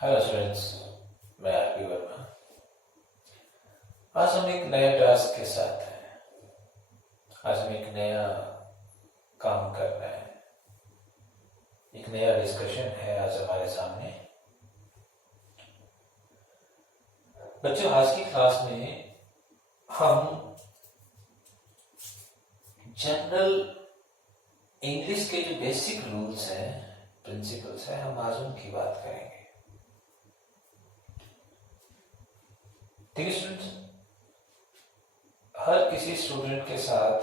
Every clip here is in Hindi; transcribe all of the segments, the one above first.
हेलो स्टूडेंट्स, मैं आरपी वर्मा। आज हम एक नए टास्क के साथ हैं। आज हम एक नया काम कर रहे हैं। एक नया डिस्कशन है आज हमारे सामने। बच्चों, आज की क्लास में हम जनरल इंग्लिश के जो बेसिक रूल्स हैं, प्रिंसिपल्स हैं, हम आज उनकी बात करेंगे। ठीक है स्टूडेंट्स, हर किसी स्टूडेंट के साथ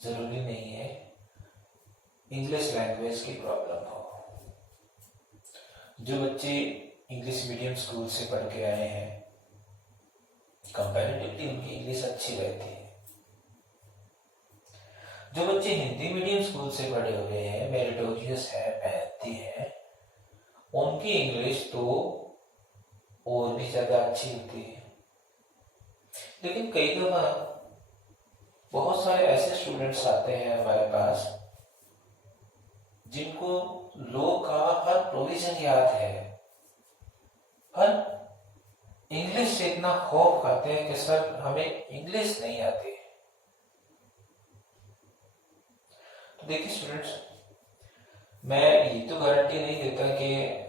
जरूरी नहीं है इंग्लिश लैंग्वेज की प्रॉब्लम हो। जो बच्चे इंग्लिश मीडियम स्कूल से पढ़ के आए हैं, कंपैरेटिवली उनकी इंग्लिश अच्छी रहती है। जो बच्चे हिंदी मीडियम स्कूल से पढ़े हुए हैं, मेरिटोरियस है, मेहनती है, उनकी इंग्लिश तो और भी ज्यादा अच्छी होती है। लेकिन कई दफा बहुत सारे ऐसे स्टूडेंट्स आते हैं हमारे पास जिनको लॉ का हर प्रोविजन याद है, पर इंग्लिश से इतना खौफ खाते हैं कि सर हमें इंग्लिश नहीं आती। तो देखिए स्टूडेंट्स, मैं ये तो गारंटी नहीं देता कि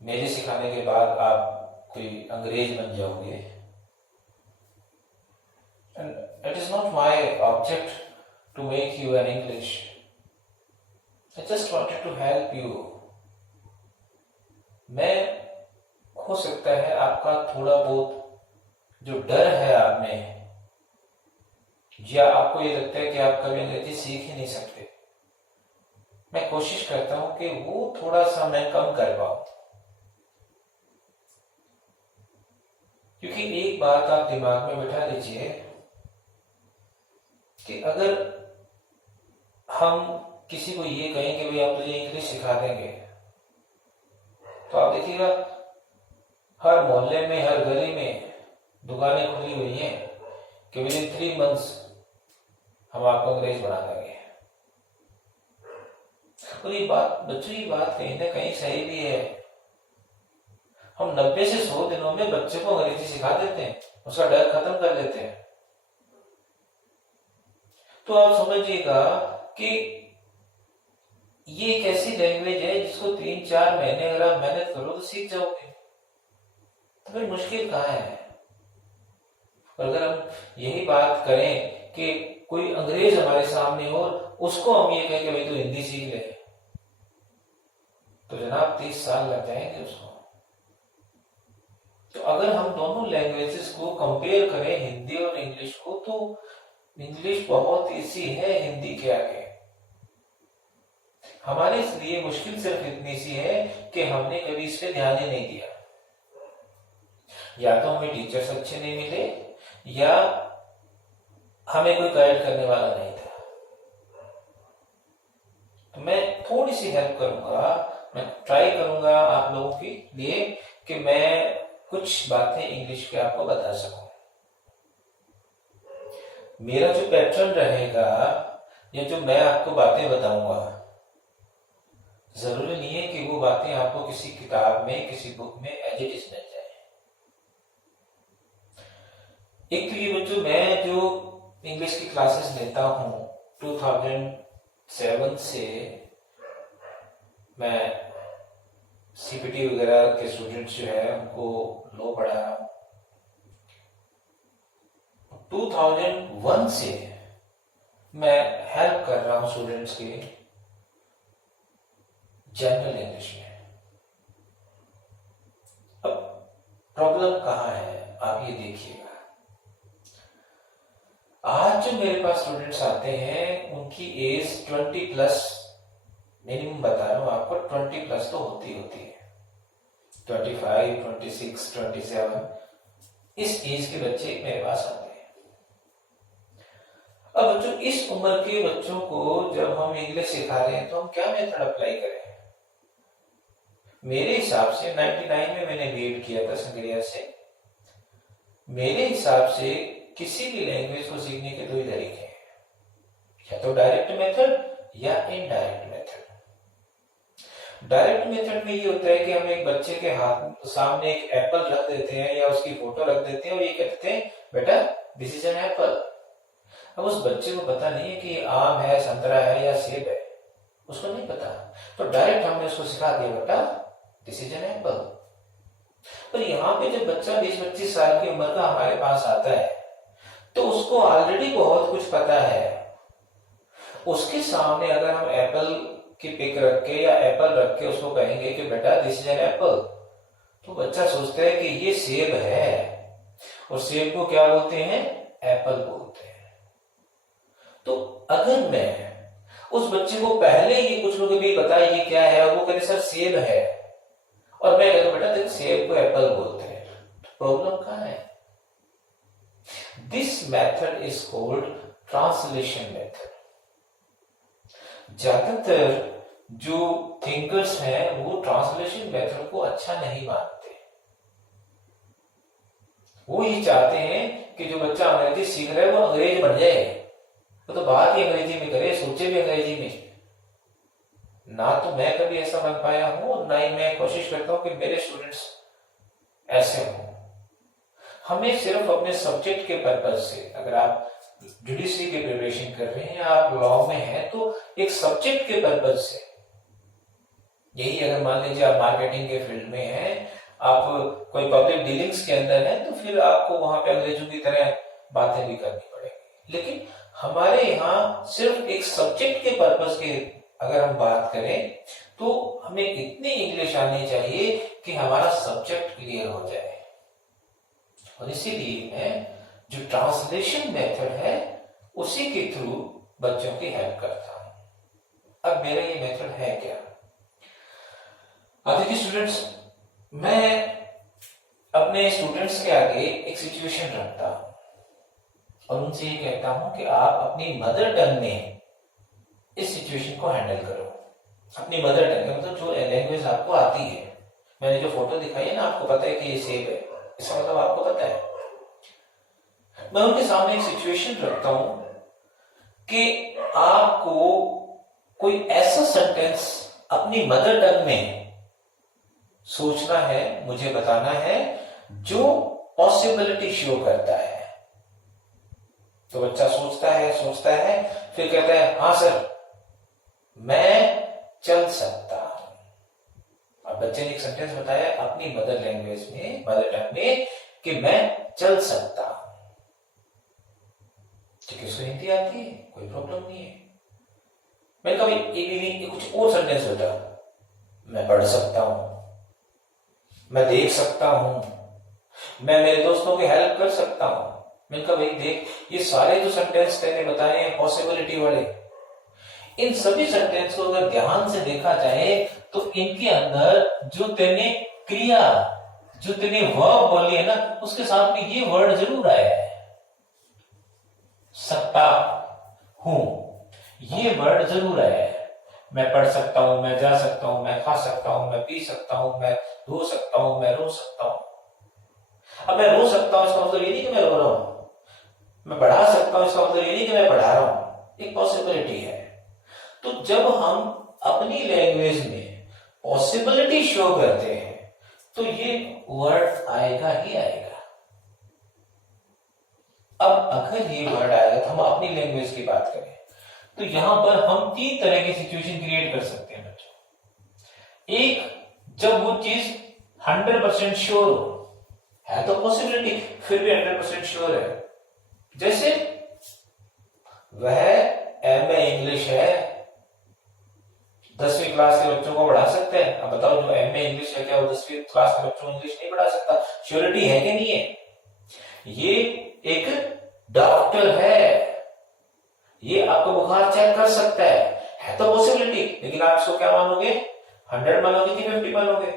मेरे सिखाने के बाद आप कोई अंग्रेज बन जाओगे। And it is not my object to make you an English. I just wanted to help you. मैं हो सकता है आपका थोड़ा बहुत जो डर है आप में, या आपको ये लगता है कि आप कभी अंग्रेजी सीख ही नहीं सकते, मैं कोशिश करता हूं कि वो थोड़ा सा मैं कम कर पाऊं। क्योंकि एक बात आप दिमाग में बिठा लीजिए कि अगर हम किसी को ये कहें कि भाई आप तुझे इंग्लिश सिखा देंगे, तो आप देखिएगा हर मोहल्ले में, हर गली में दुकानें खुली हुई हैं कि विद इन 3 months हम आपको अंग्रेज बना देंगे। और ये बात बच्चों, ये बात कहीं ना कहीं सही भी है। हम 90 से 100 दिनों में बच्चे को अंग्रेजी सिखा देते हैं, उसका डर खत्म कर लेते हैं। तो आप समझिएगा कि ये एक ऐसी लैंग्वेज है जिसको 3-4 महीने अगर आप मेहनत करो तो सीख जाओगे। तो फिर मुश्किल कहाँ है? और अगर हम यही बात करें कि कोई अंग्रेज हमारे सामने हो, उसको हम ये कहें कि भाई तू हिंदी सीख ले, तो जनाब 30 साल लग जाएंगे उसको। तो अगर हम दोनों लैंग्वेजेस को कंपेयर करें, हिंदी और इंग्लिश को, तो इंग्लिश बहुत इजी है हिंदी के आगे। हमारे लिए मुश्किल सिर्फ इतनी सी है कि हमने कभी इस पे ध्यान ही नहीं दिया। या तो हमें टीचर्स अच्छे नहीं मिले, या हमें कोई गाइड करने वाला नहीं था। तो मैं थोड़ी सी हेल्प करूंगा, मैं ट्राई करूंगा आप लोगों के लिए कि मैं कुछ बातें इंग्लिश के आपको बता सकूं। मेरा जो पैटर्न रहेगा, या जो मैं आपको बातें बताऊंगा, जरूरी नहीं है कि वो बातें आपको किसी किताब में, किसी बुक में एज इट इज मिल जाए। एक तो ये बच्चों, मैं जो इंग्लिश की क्लासेस लेता हूं 2007 से, मैं सीपीटी वगैरह के स्टूडेंट्स जो है उनको लॉ पढ़ा रहा हूं। 2001 से मैं हेल्प कर रहा हूं स्टूडेंट्स के जनरल इंग्लिश में। अब प्रॉब्लम कहां है आप ये देखिएगा। आज जो मेरे पास स्टूडेंट्स आते हैं उनकी एज 20+ मिनिमम बता रहा हूं आपको, 20+ तो होती है। 25, 26, 27 इस एज के बच्चे मेरे पास आते हैं। अब बच्चों, इस उम्र के बच्चों को जब हम इंग्लिश सिखा रहे हैं तो हम क्या मेथड अप्लाई करें? मेरे हिसाब से 99 में मैंने बीएड किया था संग्रिया से। मेरे हिसाब से किसी भी लैंग्वेज को सीखने के 2 ही तरीके हैं, या तो डायरेक्ट मेथड या इनडायरेक्ट मेथड। डायरेक्ट मेथड में ये होता है कि हम एक बच्चे के हाथ सामने एक एप्पल रख देते हैं या उसकी फोटो रख देते हैं और ये कहते हैं बेटा दिस इज एन एप्पल। अब उस बच्चे को पता नहीं है कि ये आम है, संतरा है या सेब है, उसको नहीं पता। तो डायरेक्ट हमने उसको सिखा दिया बेटा दिस इज एन एप्पल। पर यहाँ पे जब बच्चा 20-25 साल की उम्र का हमारे पास आता है तो उसको ऑलरेडी बहुत कुछ पता है। उसके सामने अगर हम एप्पल की पिक रख के या एप्पल रख के उसको कहेंगे कि बेटा दिस इज एन एप्पल, तो बच्चा सोचता है कि ये सेब है, और सेब को क्या बोलते हैं? एप्पल बोलते हैं। तो अगर मैं उस बच्चे को पहले ही कुछ लोग भी बताए ये क्या है और वो कहते सर सेब है, और मैं कहता बेटा देख सेब को एप्पल बोलते हैं, तो प्रॉब्लम कहां है? This method is called translation method. ज्यादातर जो थिंकर्स हैं वो ट्रांसलेशन मेथड को अच्छा नहीं मानते। वो ये चाहते हैं कि जो बच्चा अंग्रेजी सीख रहा है वो अंग्रेज बन जाए, वो तो बात ही अंग्रेजी में करे, सोचे भी अंग्रेजी में। ना तो मैं कभी ऐसा बन पाया हूं और ना ही मैं कोशिश करता हूं कि मेरे स्टूडेंट्स ऐसे हों। हमें सिर्फ अपने सब्जेक्ट के पर्पज से, अगर आप जुडिशरी की प्रिपरेशन कर रहे हैं, आप लॉ में हैं, तो एक सब्जेक्ट के पर्पज से, यही अगर मान लीजिए आप मार्केटिंग के फील्ड में हैं, आप कोई पब्लिक डीलिंग्स के अंदर हैं, तो फिर आपको वहां पे अंग्रेजों की तरह बातें भी करनी पड़ेगी। लेकिन हमारे यहाँ सिर्फ एक सब्जेक्ट के पर्पज के अगर हम बात करें तो हमें इतनी इंग्लिश आनी चाहिए कि हमारा सब्जेक्ट क्लियर हो जाए। और इसीलिए मैं जो ट्रांसलेशन मेथड है उसी के थ्रू बच्चों की हेल्प करता हूं। अब मेरा ये मेथड है क्या? देखिए स्टूडेंट्स, मैं अपने स्टूडेंट्स के आगे एक सिचुएशन रखता हूं और उनसे ये कहता हूं कि आप अपनी मदर टंग में इस सिचुएशन को हैंडल करो। अपनी मदर टंग मतलब जो लैंग्वेज आपको आती है। मैंने जो फोटो दिखाई है ना, आपको पता है कि ये सेब है, इसका मतलब आपको पता है। मैं उनके सामने एक सिचुएशन रखता हूं कि आपको कोई ऐसा सेंटेंस अपनी मदर टंग में सोचना है, मुझे बताना है, जो पॉसिबिलिटी शो करता है। तो बच्चा सोचता है, फिर कहता है हाँ सर मैं चल सकता हूं। अब बच्चे ने एक सेंटेंस बताया अपनी मदर लैंग्वेज में, मदर टंग में, कि मैं चल सकता हूं। ठीक है, उसको हिंदी आती है, कोई प्रॉब्लम नहीं है। मैंने कहा भाई कुछ और सेंटेंस बता। मैं पढ़ सकता हूं, मैं देख सकता हूं, मैं मेरे दोस्तों की हेल्प कर सकता हूं। मैंने कहा भाई देख, ये सारे जो सेंटेंस मैंने बताए हैं पॉसिबिलिटी वाले, इन सभी सेंटेंस को अगर ध्यान से देखा जाए तो इनके अंदर जो तेने क्रिया, जो तेने वर्ब बोली है ना, उसके साथ में ये वर्ड जरूर आया है, सकता हूं, ये वर्ड जरूर आया है। मैं पढ़ सकता हूं, मैं जा सकता हूं, मैं खा सकता हूं, मैं पी सकता हूं, मैं धो सकता हूं, मैं रो सकता हूं। अब मैं रो सकता हूं इसका मतलब ये नहीं कि मैं रो रहा हूं। मैं पढ़ा सकता हूं इसका मतलब ये नहीं कि मैं पढ़ा रहा हूं। एक पॉसिबिलिटी है। तो जब हम अपनी लैंग्वेज में पॉसिबिलिटी शो करते हैं तो ये वर्ड आएगा ही आएगा। अब अगर ये वर्ड आएगा तो हम अपनी लैंग्वेज की बात करें तो यहां पर हम 3 तरह की सिचुएशन क्रिएट कर सकते हैं बच्चों। एक, जब वो चीज 100% श्योर है तो पॉसिबिलिटी, फिर भी 100% श्योर है। जैसे वह एमए इंग्लिश है, 10वीं क्लास के बच्चों को पढ़ा सकते हैं। अब बताओ जो एमए इंग्लिश है, क्या वो 10वीं क्लास के बच्चों को इंग्लिश नहीं पढ़ा सकता? श्योरिटी है कि नहीं है? ये एक डॉक्टर है, ये आपको बुखार चेक कर सकता है तो पॉसिबिलिटी। लेकिन आप इसको क्या मानोगे? 100 मानोगे कि 50 मानोगे?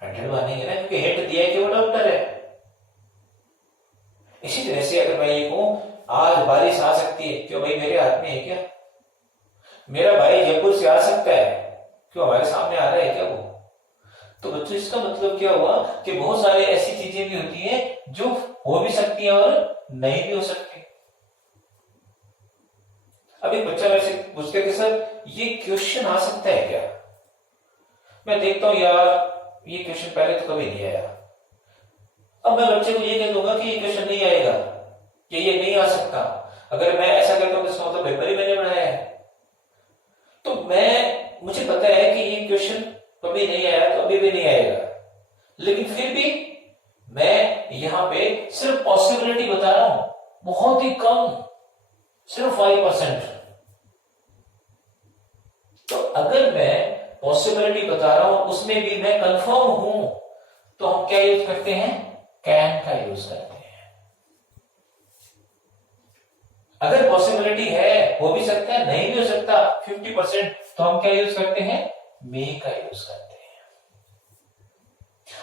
100 मानेंगे ना, क्योंकि हिंट दिया है कि वो डॉक्टर है। इसी तरह से अगर मैं ये कहूं आज बारिश आ सकती है, क्यों भाई मेरे हाथ में है क्या? मेरा भाई जयपुर से आ सकता है, क्यों हमारे सामने आ रहा है क्या वो? तो बच्चों इसका मतलब क्या हुआ कि बहुत सारी ऐसी चीजें भी होती हैं जो हो भी सकती हैं और नहीं भी हो सकती। अब एक बच्चा वैसे पूछते कि सर ये क्वेश्चन आ सकता है क्या? मैं देखता हूं यार ये क्वेश्चन पहले तो कभी नहीं आया, अब मैं बच्चे को ये कह दूंगा कि ये क्वेश्चन नहीं आएगा, कि ये नहीं आ सकता, अगर मैं ऐसा कहता हूं तो इसका मतलब पेपर ही मैंने बनाया है। तो मुझे पता है कि ये क्वेश्चन कभी नहीं आया तो अभी भी नहीं आएगा, लेकिन फिर भी मैं यहां पे सिर्फ पॉसिबिलिटी बता रहा हूं, बहुत ही कम, सिर्फ 5%। तो अगर मैं पॉसिबिलिटी बता रहा हूं उसमें भी मैं कंफर्म हूं, तो हम क्या यूज करते हैं, कैन का यूज करते हैं। अगर पॉसिबिलिटी है, हो भी सकता है, नहीं भी हो सकता 50%, तो हम क्या यूज करते हैं, मे का यूज करते हैं।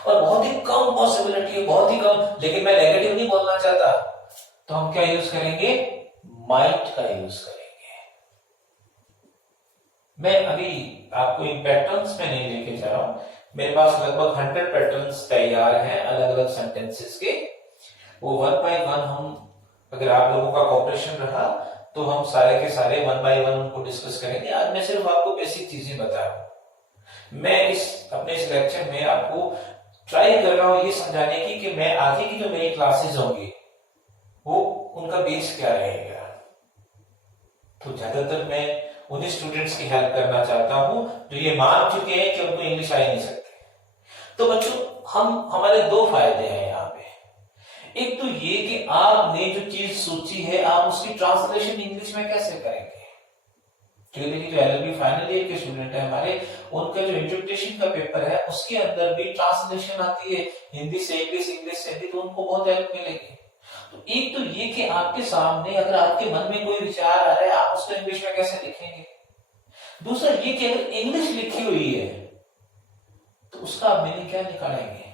और बहुत ही कम पॉसिबिलिटी है, बहुत ही कम, लेकिन मैं नेगेटिव नहीं बोलना चाहता, तो हम क्या यूज करेंगे, माइट का यूज करेंगे। मैं अभी आपको इन पैटर्न्स में नहीं लेके जा रहा हूं, मेरे पास लगभग 100 पैटर्न्स तैयार हैं अलग अलग सेंटेंसेस के, वो वन बाय वन हम, अगर आप लोगों का कोऑपरेशन रहा तो हम सारे के सारे वन बाय वन उनको डिस्कस करेंगे। आज मैं सिर्फ आपको बेसिक चीजें बता रहा हूं। मैं अपने इस लेक्चर में आपको ट्राई कर रहा हूं ये समझाने की कि मैं आगे की जो मेरी क्लासेस होंगी वो उनका बेस क्या रहेगा। तो ज्यादातर मैं उन्हीं स्टूडेंट्स की हेल्प करना चाहता हूं जो ये मान चुके हैं कि उनको इंग्लिश आ ही नहीं सकती। तो बच्चों हमारे दो फायदे हैं यहाँ पे। एक तो ये कि आपने जो चीज सोची है आप उसकी ट्रांसलेशन इंग्लिश में कैसे करेंगे। क्योंकि जो एलएलबी फाइनल ईयर के स्टूडेंट है हमारे, उनका जो इंटरप्रिटेशन का पेपर है उसके अंदर भी ट्रांसलेशन आती है हिंदी से इंग्लिश, इंग्लिश से हिंदी, तो उनको बहुत हेल्प मिलेगी। तो एक तो ये कि आपके सामने अगर आपके मन में कोई विचार आ रहा है आप उसको इंग्लिश में कैसे लिखेंगे। दूसरा ये कि अगर इंग्लिश लिखी हुई है तो उसका आप मीनिंग क्या निकालेंगे।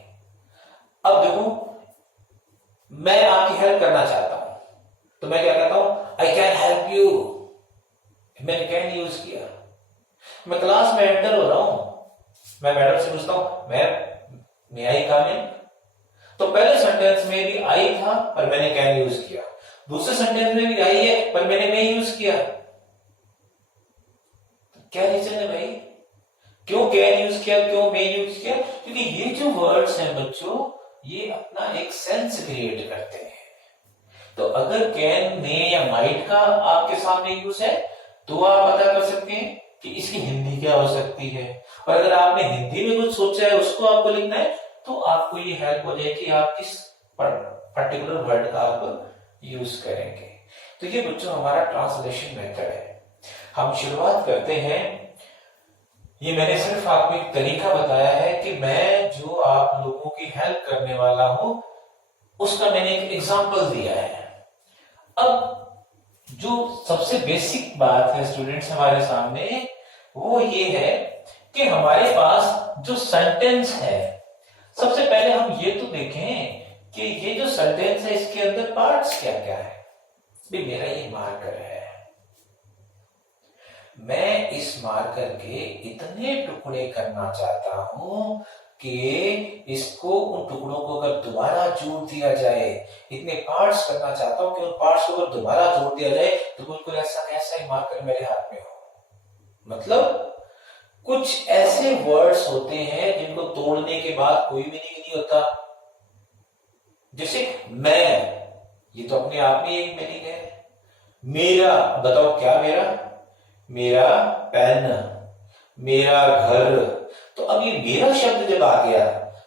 अब देखो मैं आपकी हेल्प करना चाहता हूं तो मैं क्या कहता हूं, आई कैन हेल्प यू, मैंने कैन यूज किया। मैं क्लास में एंटर हो रहा हूं, मैं मैडम से पूछता हूं मैम मे आई कम इन, तो पहले सेंटेंस में भी आई था पर मैंने कैन यूज किया, दूसरे सेंटेंस में भी आई है पर मैंने मे यूज किया। क्या रीजन है भाई, क्यों कैन यूज किया, क्यों मे यूज किया? क्योंकि ये जो वर्ड्स हैं बच्चों ये अपना एक सेंस क्रिएट करते हैं। तो अगर कैन, मे या माइट का आपके सामने यूज है तो आप पता कर सकते हैं कि इसकी हिंदी क्या हो सकती है। और अगर आपने हिंदी में कुछ सोचा है उसको आपको लिखना है तो आपको ये हेल्प हो जाए कि आप किस पर्टिकुलर वर्ड का आप यूज करेंगे। तो ये बच्चों हमारा ट्रांसलेशन मेथड है। हम शुरुआत करते हैं, ये मैंने सिर्फ आपको एक तरीका बताया है कि मैं जो आप लोगों की हेल्प करने वाला हूं उसका मैंने एक एग्जांपल दिया है। अब जो सबसे बेसिक बात है स्टूडेंट्स हमारे सामने वो ये है कि हमारे पास जो सेंटेंस है, सबसे पहले हम ये तो देखें कि ये जो सेंटेंस है इसके अंदर पार्ट्स क्या क्या है। भी मेरा ये मार्कर है, मैं इस मार्कर के इतने टुकड़े करना चाहता हूं कि इसको, उन टुकड़ों को अगर दोबारा जोड़ दिया जाए, इतने पार्ट्स करना चाहता हूं कि उन पार्ट्स को अगर दोबारा जोड़ दिया जाए तो बिल्कुल ऐसा ही मार्कर मेरे हाथ में हो। मतलब कुछ ऐसे वर्ड्स होते हैं जिनको तोड़ने के बाद कोई मीनिंग नहीं होता। जैसे मैं, ये तो अपने आप में एक मीनिंग है। मेरा, बताओ क्या मेरा, मेरा पेन, मेरा घर। तो अब ये मेरा शब्द जब आ गया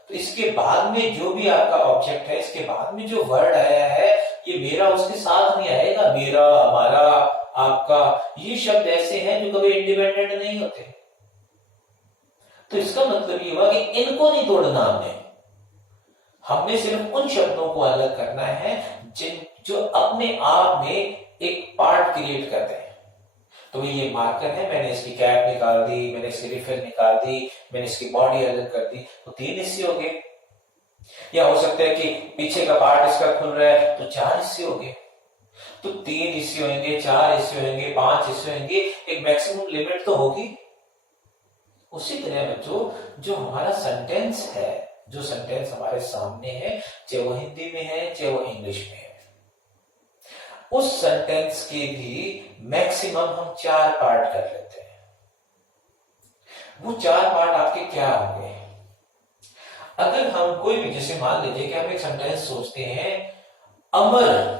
तो इसके बाद में जो भी आपका ऑब्जेक्ट है, इसके बाद में जो वर्ड आया है ये मेरा उसके साथ नहीं आएगा। मेरा, हमारा, आपका, ये शब्द ऐसे हैं जो कभी इंडिपेंडेंट नहीं होते। तो इसका मतलब ये हुआ कि इनको नहीं तोड़ना हमने सिर्फ उन शब्दों को अलग करना है जो अपने आप में एक पार्ट क्रिएट करते हैं। तो ये मार्कर है, मैंने इसकी कैप निकाल दी, मैंने इसकी रिफिल निकाल दी, मैंने इसकी बॉडी अलग कर दी, तो 3 हिस्से हो गए। या हो सकता है कि पीछे का पार्ट इसका खुल रहा है तो 4 हिस्से हो गए। तो 3 हिस्से होंगे, 4 हिस्से होंगे, 5 हिस्से होंगे, एक मैक्सिमम लिमिट तो होगी। उसी तरह बच्चों जो हमारा सेंटेंस है, जो सेंटेंस हमारे सामने है, चाहे वो हिंदी में है चाहे वो इंग्लिश में है, उस सेंटेंस के भी मैक्सिमम हम 4 पार्ट कर लेते हैं। वो 4 पार्ट आपके क्या होंगे? अगर हम कोई भी, जैसे मान लीजिए कि हम एक सेंटेंस सोचते हैं, अमर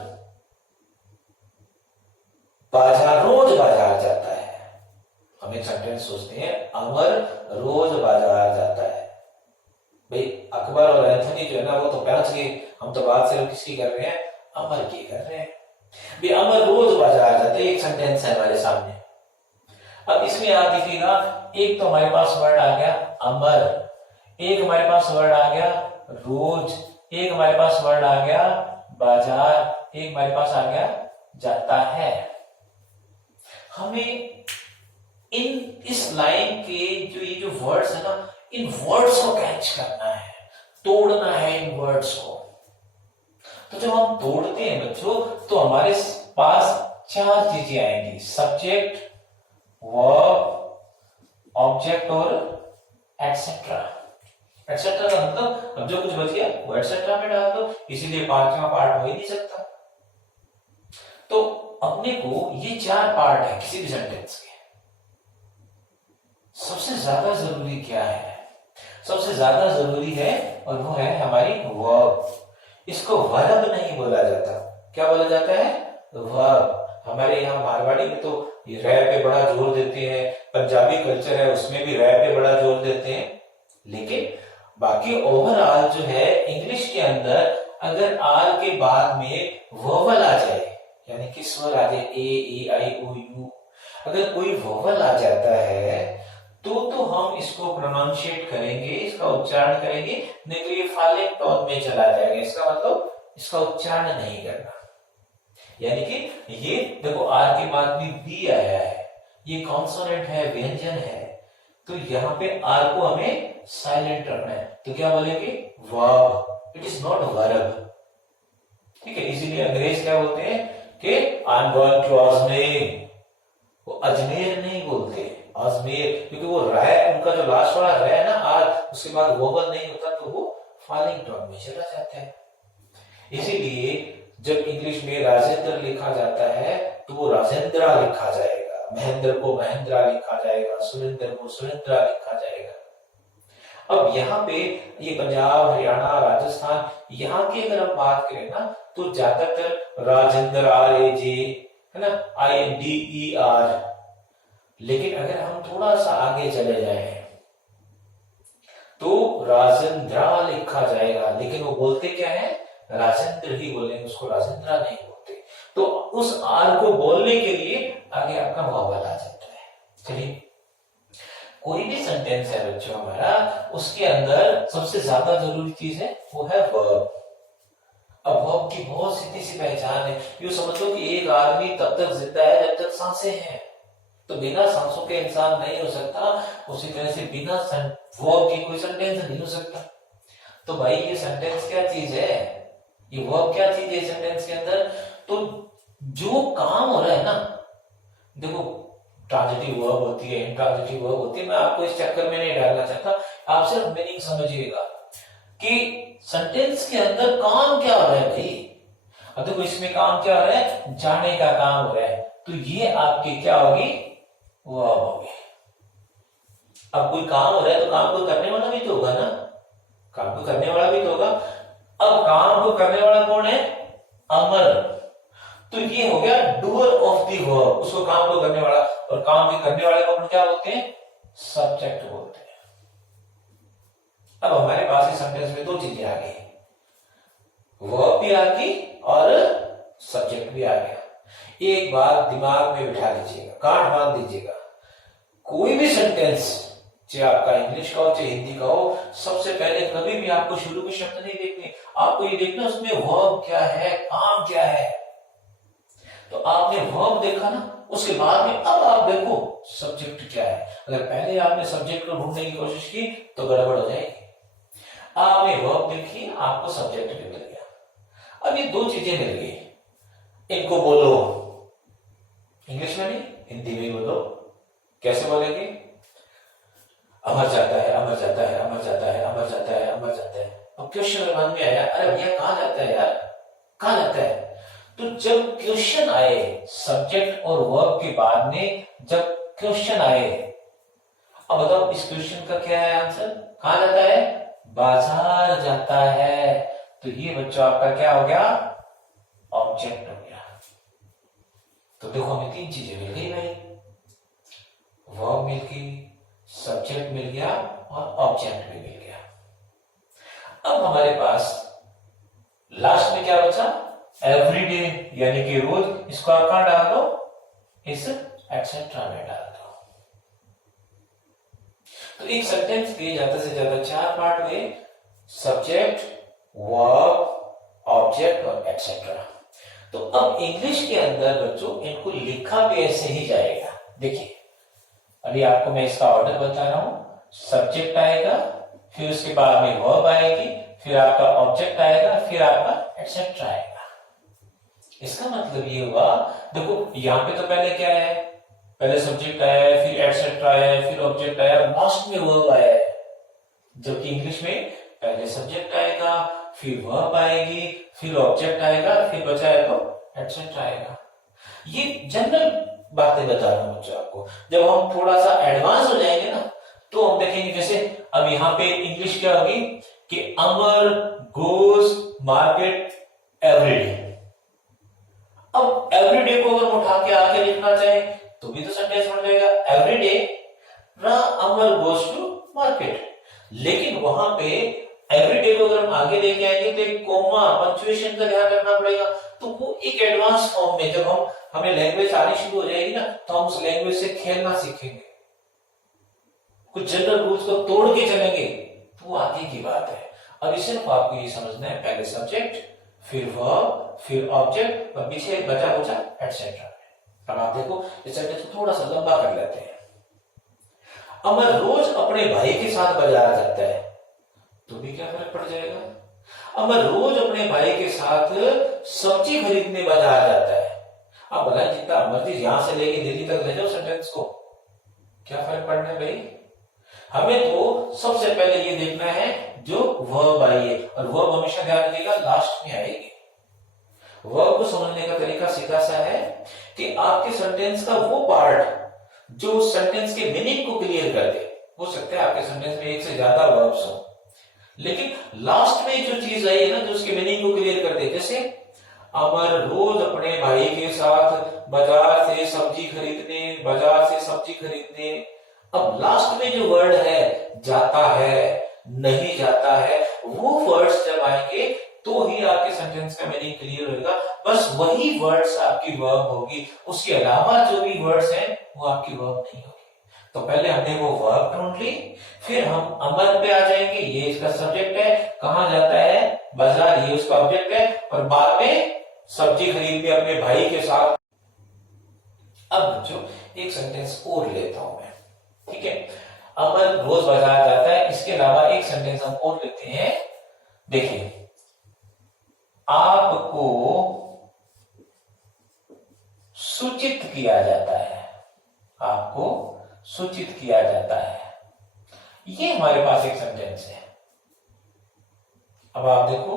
रोज बाजार जाता है। हम एक सेंटेंस सोचते हैं, अमर रोज बाजार जाता है। भाई अकबर और एंथनी जो है ना, वो तो पहुंच गए, हम तो बात सिर्फ किसकी कर रहे हैं? अमर की कर रहे हैं। भाई अमर रोज बाजार जाते हैं, एक सेंटेंस है हमारे सामने। अब इसमें आप देखिएगा, एक तो हमारे पास वर्ड आ गया अमर, एक हमारे पास वर्ड आ गया रोज, एक हमारे पास वर्ड आ गया बाजार, एक हमारे पास आ गया जाता है। हमें इस लाइन के जो वर्ड्स है ना, इन वर्ड्स को कैच करना है, तोड़ना है इन वर्ड्स को। तो जब हम तोड़ते हैं बच्चों, तो हमारे पास 4 चीजें आएंगी, सब्जेक्ट, वर्ब, ऑब्जेक्ट और एटसेट्रा। एटसेट्रा का मतलब अब जो कुछ बच गया वो एटसेट्रा में डाल दो, इसीलिए 5वां पार्ट हो ही नहीं सकता। तो अपने को ये 4 पार्ट है किसी भी सेंटेंस के। सबसे ज्यादा जरूरी क्या है? सबसे ज्यादा जरूरी है, और वो है हमारी वर्ब। इसको वर्ब नहीं बोला जाता, क्या बोला जाता है? वर्ब। हमारे यहाँ मारवाड़ी में तो रै पे बड़ा जोर देते हैं, पंजाबी कल्चर है उसमें भी रै पे बड़ा जोर देते हैं, लेकिन बाकी ओवरऑल जो है इंग्लिश के अंदर अगर आर के बाद में वोवल आ जाए, यानी कि स्वर आ जाए, ए ई आई ओ यू, अगर कोई वोवल आ जाता है तो हम इसको प्रोनाउंशिएट करेंगे, इसका उच्चारण करेंगे, नहीं तो ये फालिंग टोन में चला जाएगा। इसका मतलब इसका उच्चारण नहीं करना। यानी कि ये देखो आर के बाद में बी आया है, ये कॉन्सोनेंट है, व्यंजन है, तो यहाँ पे आर को हमें साइलेंट रखना है। तो क्या बोलेंगे? Verb. It is not verb. ठीक है, इसीलिए अंग्रेज क्या बोलते हैं कि I am going to Ajmer. वो अजमेर नहीं बोलते, अजमेर, क्योंकि वो राय, उनका जो लास्ट वाला राय है ना आर, उसके बाद वोवल नहीं होता, तो वो फालिंग टोन में चला जाता है। इसीलिए जब इंग्लिश में राजेंद्र लिखा जाता है तो वो राजेंद्रा लिखा जाएगा, महेंद्र को महेंद्रा लिखा जाएगा, सुरेंद्र को सुरेंद्रा लिखा जाएगा। अब यहाँ पे ये पंजाब, हरियाणा, राजस्थान, यहाँ की अगर हम बात करें ना, तो ज्यादातर राजेंद्र RAJ है ना, INDER। लेकिन अगर हम थोड़ा सा आगे चले जाएं तो राजेंद्रा लिखा जाएगा, लेकिन वो बोलते क्या है? राजेंद्र ही बोलेंगे, उसको राजेंद्रा नहीं बोलते। तो उस आर को बोलने के लिए आगे आपका वावल आ जाता है। चलिए, कोई भी सेंटेंस है बच्चों हमारा, उसके अंदर सबसे ज्यादा जरूरी चीज है वो है वर्ब। अब वर्ब की बहुत सीधी सी पहचान है, यूं समझो कि एक आदमी तब तक जिंदा है जब तक सांसें हैं, तो बिना सांसों के इंसान नहीं हो सकता, उसी तरह से बिना वर्ब की कोई सेंटेंस नहीं हो सकता। तो भाई ये सेंटेंस क्या चीज है? ये वर्ब क्या चीज है सेंटेंस के अंदर? तो जो काम हो रहा है ना, देखो ट्रांजिटिव वर्ब होती है, इंट्रांजिटिव वर्ब होती है, मैं आपको इस चक्कर में नहीं डालना चाहता, आप सिर्फ मीनिंग समझिएगा कि सेंटेंस के अंदर काम क्या हो रहा है भाई। अब देखो इसमें काम क्या हो रहा है? जाने का काम हो रहा है, तो ये आपकी क्या होगी? वर्ब होगी। अब कोई काम हो रहा है तो काम को करने वाला भी तो होगा ना, काम को करने वाला भी तो होगा। अब काम को करने वाला कौन है? अमर। तो ये हो गया डूअर ऑफ द वर्ब, उसको काम को करने वाला, और काम के करने वाले को अपन क्या बोलते हैं? सब्जेक्ट बोलते हैं। अब हमारे पास इस सेंटेंस में 2 चीजें आ गई, वर्ब भी आ गई और सब्जेक्ट भी आ गया। एक बात दिमाग में बिठा लीजिएगा, गांठ बांध दीजिएगा, कोई भी सेंटेंस, चाहे आपका इंग्लिश का हो चाहे हिंदी का हो, सबसे पहले कभी भी आपको शुरू में शब्द नहीं देखने, आपको ये देखना उसमें वर्ब क्या है, काम क्या है। तो आपने वर्ब देखा ना, उसके बाद में अब आप देखो सब्जेक्ट क्या है। अगर पहले आपने सब्जेक्ट को ढूंढने की कोशिश की तो गड़बड़ हो जाएगी। आपने वर्ब देखी, आपको सब्जेक्ट भी मिल गया। अब ये 2 चीजें मिल गई, इनको बोलो, इंग्लिश में नहीं हिंदी में बोलो। कैसे बोलेंगे? अमर जाता है, अमर जाता है, अमर जाता है, अमर जाता है, अमर जाता है। अब क्वेश्चन मन में आया, अरे भैया कहां जाता है यार, कहां जाता है? तो जब क्वेश्चन आए सब्जेक्ट और वर्ब के बाद में, जब क्वेश्चन आए, अब बताओ इस क्वेश्चन का क्या है आंसर, कहां जाता है, बाजार जाता है। तो ये बच्चों आपका क्या हो गया, ऑब्जेक्ट हो गया। तो देखो हमें तीन चीजें मिल गई भाई, वर्ब मिल गई, सब्जेक्ट मिल गया और ऑब्जेक्ट भी मिल गया। अब हमारे पास लास्ट में क्या बचा, एवरीडे, यानी कि रोज। इसको आप कहां डाल दो, इस एटसेट्रा में डाल दो। तो एक सेंटेंस के ज्यादा से ज्यादा चार पार्ट हुए, सब्जेक्ट, वर्ब, ऑब्जेक्ट और एटसेट्रा। तो अब इंग्लिश के अंदर बच्चों इनको लिखा भी ऐसे ही जाएगा। देखिए अभी आपको मैं इसका ऑर्डर बता रहा हूं, सब्जेक्ट आएगा, फिर उसके बाद में वर्ब आएगी, फिर आपका ऑब्जेक्ट आएगा, फिर आपका एटसेट्रा आएगा। इसका मतलब ये हुआ, देखो यहां पे तो पहले क्या है, पहले सब्जेक्ट आया है, फिर एटसेट्रा आया है, फिर ऑब्जेक्ट आया, लास्ट में वर्ब आया है। जबकि इंग्लिश में पहले सब्जेक्ट आएगा, फिर वर्ब आएगी, फिर ऑब्जेक्ट आएगा, फिर बचा है तो एटसेट्रा आएगा। ये जनरल बातें बता रहा हूं बच्चों आपको। जब हम थोड़ा सा एडवांस हो जाएंगे ना, तो हम देखेंगे, जैसे अब यहाँ पे इंग्लिश क्या होगी कि अमर गोज मार्केट एवरीडे। अब एवरीडे को अगर उठा के आगे लिखना चाहे तो भी तो सेंटेंस बन जाएगा, everyday Amar goes to market. लेकिन वहां पे एवरीडे को अगर हम आगे लेके आएंगे तो एक कोमा, पंक्चुएशन का ध्यान रखना पड़ेगा। तो वो एक एडवांस फॉर्म में जब हमें लैंग्वेज आनी शुरू हो जाएगी ना, तो हम उस लैंग्वेज से खेलना सीखेंगे, कुछ जनरल रूल्स को तोड़ के चलेंगे, तो वो आगे की बात है। अभी सिर्फ आपको ये समझना है, पहले सब्जेक्ट, फिर वर्ब, फिर ऑब्जेक्ट और पीछे बचा बचा एटसेट्रा। अब आप देखो इस सेंटेंस को थोड़ा सा लंबा कर लेते हैं। अमर रोज अपने भाई के साथ बाजार जाता है, तो भी क्या फर्क पड़ जाएगा। अमर रोज अपने भाई के साथ सब्जी खरीदने बाजार जाता है। अब बताएं, जितना मर्जी यहां से लेके दिल्ली तक ले जाओ सेंटेंस को, क्या फर्क पड़ना है भाई। हमें तो सबसे पहले ये देखना है जो वर्ब आई है, और वर्ब हमेशा ध्यान रखिएगा लास्ट में आएगी। वर्ब को समझने का तरीका सीधा सा है कि आपके सेंटेंस का वो पार्ट जो सेंटेंस के मीनिंग को क्लियर कर दे। हो सकता है आपके सेंटेंस में एक से ज्यादा वर्ब्स हो, लेकिन लास्ट में जो चीज आई है ना, जो उसके मीनिंग को क्लियर कर दे। जैसे अमर रोज अपने भाई के साथ बाजार से सब्जी खरीदने, बाजार से सब्जी खरीदने। अब लास्ट में जो वर्ड है, जाता है, नहीं जाता है, वो वर्ड्स जब आएंगे तो ही आपके सेंटेंस का मीनिंग क्लियर होगा। बस वही वर्ड्स आपकी वर्ब होगी, उसके अलावा जो भी वर्ड्स हैं वो आपकी वर्ब नहीं होगी। तो पहले हमने वो वर्ब ढूंढ ली, फिर हम अमर पे आ जाएंगे, ये इसका सब्जेक्ट है, कहां जाता है, बाजार, ये उसका ऑब्जेक्ट है, और बाद में सब्जी खरीदने अपने भाई के साथ। अब बच्चों एक सेंटेंस और लेता हूं मैं, ठीक है। अमर रोज बाजार जाता है, इसके अलावा एक सेंटेंस हम और लेते हैं। देखिए, आपको सूचित किया जाता है, आपको सूचित किया जाता है, ये हमारे पास एक सेंटेंस है। अब आप देखो,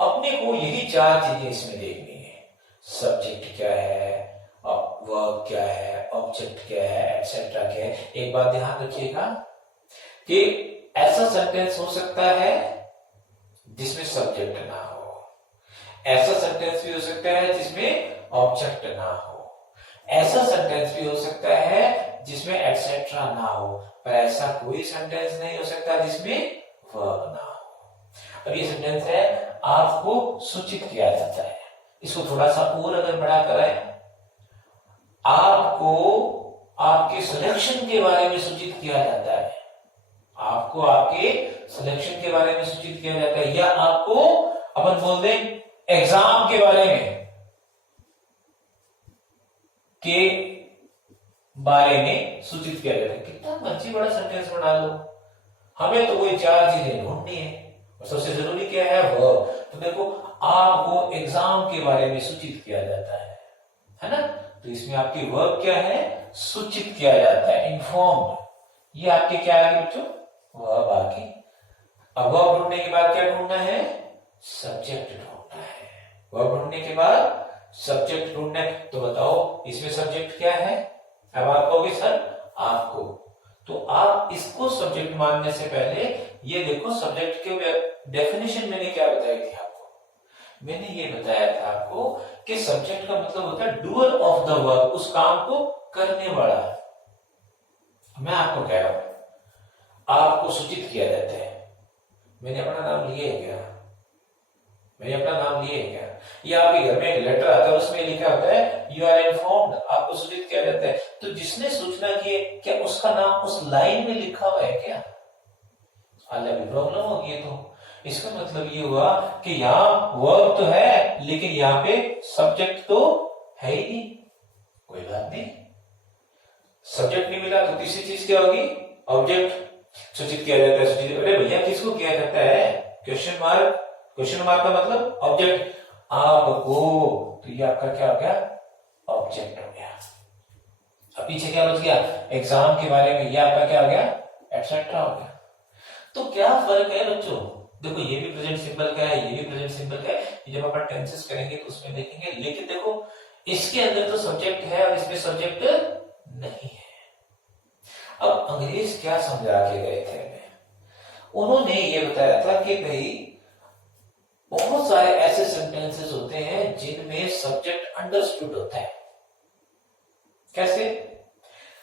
अपने को यही चार चीजें इसमें देखनी है, सब्जेक्ट क्या है, वर्ब क्या है, ऑब्जेक्ट क्या है, एटसेट्रा क्या है। एक बात ध्यान रखिएगा कि ऐसा सेंटेंस हो सकता है जिसमें सब्जेक्ट ना हो, ऐसा सेंटेंस भी हो सकता है जिसमें ऑब्जेक्ट ना हो, ऐसा सेंटेंस भी हो सकता है जिसमें एटसेट्रा ना हो, पर ऐसा कोई सेंटेंस नहीं हो सकता जिसमें वर्ब ना हो। अब ये सेंटेंस है, आपको सूचित किया जाता है। इसको थोड़ा सा और अगर बड़ा कराएं, आपको आपके सिलेक्शन के बारे में सूचित किया जाता है, आपको आपके सिलेक्शन के बारे में सूचित किया जाता है, या आपको अपन बोल दें एग्जाम के बारे में सूचित किया जाता है। कितना मर्जी बड़ा सेंटेंस बना लो, हमें तो वही चार चीजें ढूंढनी है, और सबसे जरूरी क्या है, वर्ब। तो देखो, आपको एग्जाम के बारे में सूचित किया जाता है ना। तो इसमें आपकी वर्ब क्या है, सूचित किया जाता है, इन्फॉर्म्ड। ये आपके क्या आगे बच्चों, वर्ब आगे। अब वर्ब ढूंढने के बाद क्या ढूंढना है, सब्जेक्ट ढूंढना है। वर्ब ढूंढने के बाद सब्जेक्ट ढूंढना है। तो बताओ इसमें सब्जेक्ट क्या है। अब आप कहोगे सर आपको, तो आप इसको सब्जेक्ट मानने से पहले ये देखो सब्जेक्ट के डेफिनेशन मैंने क्या बताई थी आपको। मैंने ये बताया था आपको कि सब्जेक्ट का मतलब होता है डूअर ऑफ द वर्क, उस काम को करने वाला। मैं आपको कह रहा हूं आपको सूचित किया जाता है, मैंने अपना नाम लिया है क्या, मैंने अपना नाम लिया है क्या, या आपके घर में एक लेटर आता है उसमें लिखा होता है यू आर इन्फॉर्म्ड, आपको सूचित किया जाता है। तो जिसने सूचना की है क्या उसका नाम उस लाइन में लिखा हुआ है क्या, अलग भी प्रॉब्लम होगी। तो इसका मतलब ये हुआ कि यहाँ वर्ब तो है लेकिन यहाँ पे सब्जेक्ट तो है ही नहीं। कोई बात नहीं, सब्जेक्ट नहीं मिला तो तीसरी चीज क्या होगी, ऑब्जेक्ट सूचित किया जाता है। सूचित, अरे भैया किसको किया जाता है, क्वेश्चन मार्क, क्वेश्चन मार्क का मतलब ऑब्जेक्ट आपको, तो ये आपका क्या हो गया, ऑब्जेक्ट हो गया। अब पीछे क्या बच गया, एग्जाम के बारे में, ये आपका क्या हो गया, एटसेट्रा हो गया। तो क्या फर्क है बच्चों, देखो ये भी प्रेजेंट सिंपल का है, ये भी प्रेजेंट सिंपल का है, जब अपन टेंसेस करेंगे तो उसमें देखेंगे। लेकिन देखो इसके अंदर तो सब्जेक्ट है और इसमें सब्जेक्ट नहीं है। अब अंग्रेज क्या समझा के गए थे हमें, उन्होंने ये बताया था कि भाई बहुत सारे ऐसे सेंटेंसेस होते हैं जिनमें सब्जेक्ट अंडरस्टूड होता है। कैसे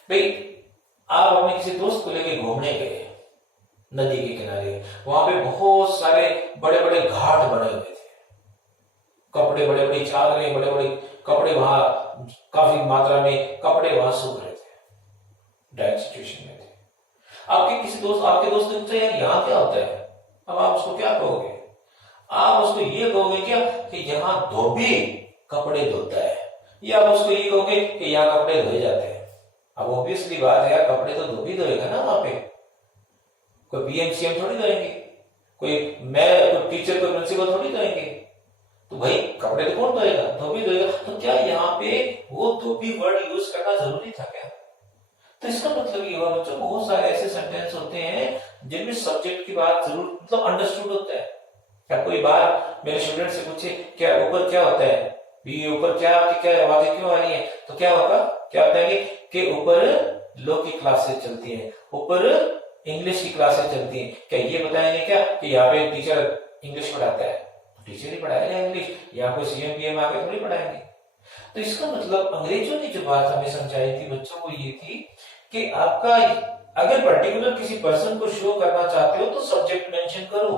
भाई, आप अपने किसी दोस्त को लेके घूमने गए नदी के किनारे, वहां पे बहुत सारे बड़े बड़े घाट बने हुए थे, कपड़े बड़े बड़ी चादरें, बड़े बड़े कपड़े, वहां काफी मात्रा में कपड़े वहां सूख रहे थे, डायरेक्ट सिचुएशन में थे। आपके किसी दोस्त, आपके दोस्त ने पूछा यार यहाँ क्या होता है, अब आप उसको क्या कहोगे, आप उसको ये कहोगे क्या कि यहाँ धोबी कपड़े धोता है, या आप उसको ये कहोगे कि यहाँ कपड़े धोए जाते हैं। अब ऑब्वियसली बात है यार, कपड़े तो धोबी धोएगा ना, वहां पे कोई पीएम थोड़ी धोएंगे, कोई टीचर, कोई प्रिंसिपल थोड़ी धोएंगे, तो भाई कपड़े तो कौन धोएगा, धोबी धोएगा। तो क्या यहाँ पे वो धोबी वर्ड यूज करना जरूरी था क्या। तो इसका मतलब ये हुआ बच्चों, बहुत सारे ऐसे सेंटेंस होते हैं जिनमें सब्जेक्ट की बात जरूर मतलब अंडरस्टूड होता है। क्या कोई बार मेरे स्टूडेंट से पूछे क्या ऊपर क्या होता है, ये ऊपर क्या, आपकी क्या आवाजें क्यों आ रही है, तो क्या होगा, क्या बताएंगे कि ऊपर लॉ की क्लासेस चलती हैं, ऊपर इंग्लिश की क्लासेस चलती हैं। क्या ये बताएंगे क्या कि यहाँ पे टीचर इंग्लिश पढ़ाता है, तो टीचर ही पढ़ाएगा इंग्लिश, यहाँ पे सीएम पीएम आके थोड़ी पढ़ाएंगे। तो इसका मतलब अंग्रेजों ने जो बात हमें समझाई थी बच्चों को ये थी कि आपका अगर पर्टिकुलर किसी पर्सन को शो करना चाहते हो तो सब्जेक्ट मेंशन करो,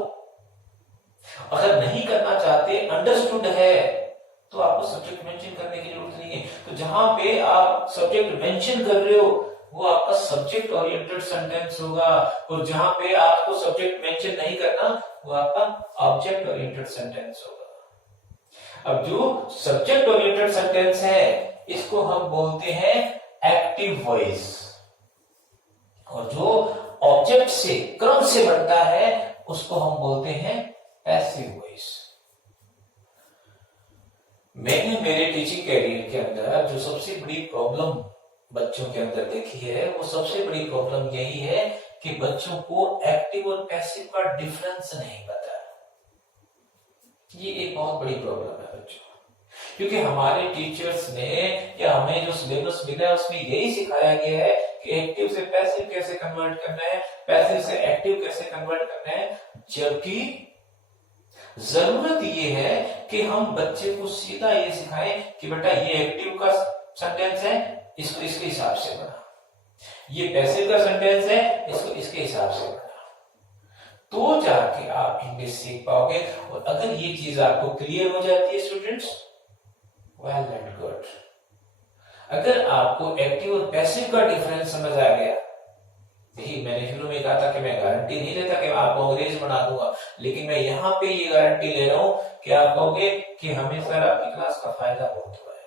अगर नहीं करना चाहते, अंडरस्टूड है, तो आपको सब्जेक्ट मेंशन करने की जरूरत नहीं है। तो जहां पे आप सब्जेक्ट मेंशन कर रहे हो वो आपका सब्जेक्ट ओरिएंटेड सेंटेंस होगा, और जहां पे आपको सब्जेक्ट मेंशन नहीं करना वो आपका ऑब्जेक्ट ओरिएंटेड सेंटेंस होगा। अब जो सब्जेक्ट ओरिएंटेड सेंटेंस है इसको हम बोलते हैं एक्टिव वॉइस, और जो ऑब्जेक्ट से क्रम से बनता है उसको हम बोलते हैं पैसिव वॉइस। मैंने मेरे टीचिंग कैरियर के अंदर जो सबसे बड़ी प्रॉब्लम बच्चों के अंदर देखी है, वो सबसे बड़ी प्रॉब्लम यही है कि बच्चों को एक्टिव और पैसिव का डिफरेंस नहीं पता। ये एक बहुत बड़ी प्रॉब्लम है बच्चों, क्योंकि हमारे टीचर्स ने या हमें जो सिलेबस मिला है उसमें यही सिखाया गया है कि एक्टिव से पैसिव कैसे कन्वर्ट करना है, पैसिव से एक्टिव कैसे कन्वर्ट करना है, जबकि जरूरत ये है कि हम बच्चे को सीधा ये सिखाएं कि बेटा ये एक्टिव का सेंटेंस है, इसको इसके हिसाब से बना, ये पैसिव का सेंटेंस है, इसको इसके हिसाब से बना, तो जाके आप इंग्लिश सीख पाओगे। और अगर ये चीज आपको क्लियर हो जाती है स्टूडेंट्स, वेल एंड गुड। अगर आपको एक्टिव और पैसिव का डिफरेंस समझ आ गया, यही मैंने शुरू में कहा था कि मैं गारंटी नहीं देता कि आपको अंग्रेज बना दूंगा, लेकिन मैं यहाँ पे ये गारंटी ले रहा हूं कि आप कहोगे कि हमें सर आपकी क्लास का फायदा बहुत हुआ है।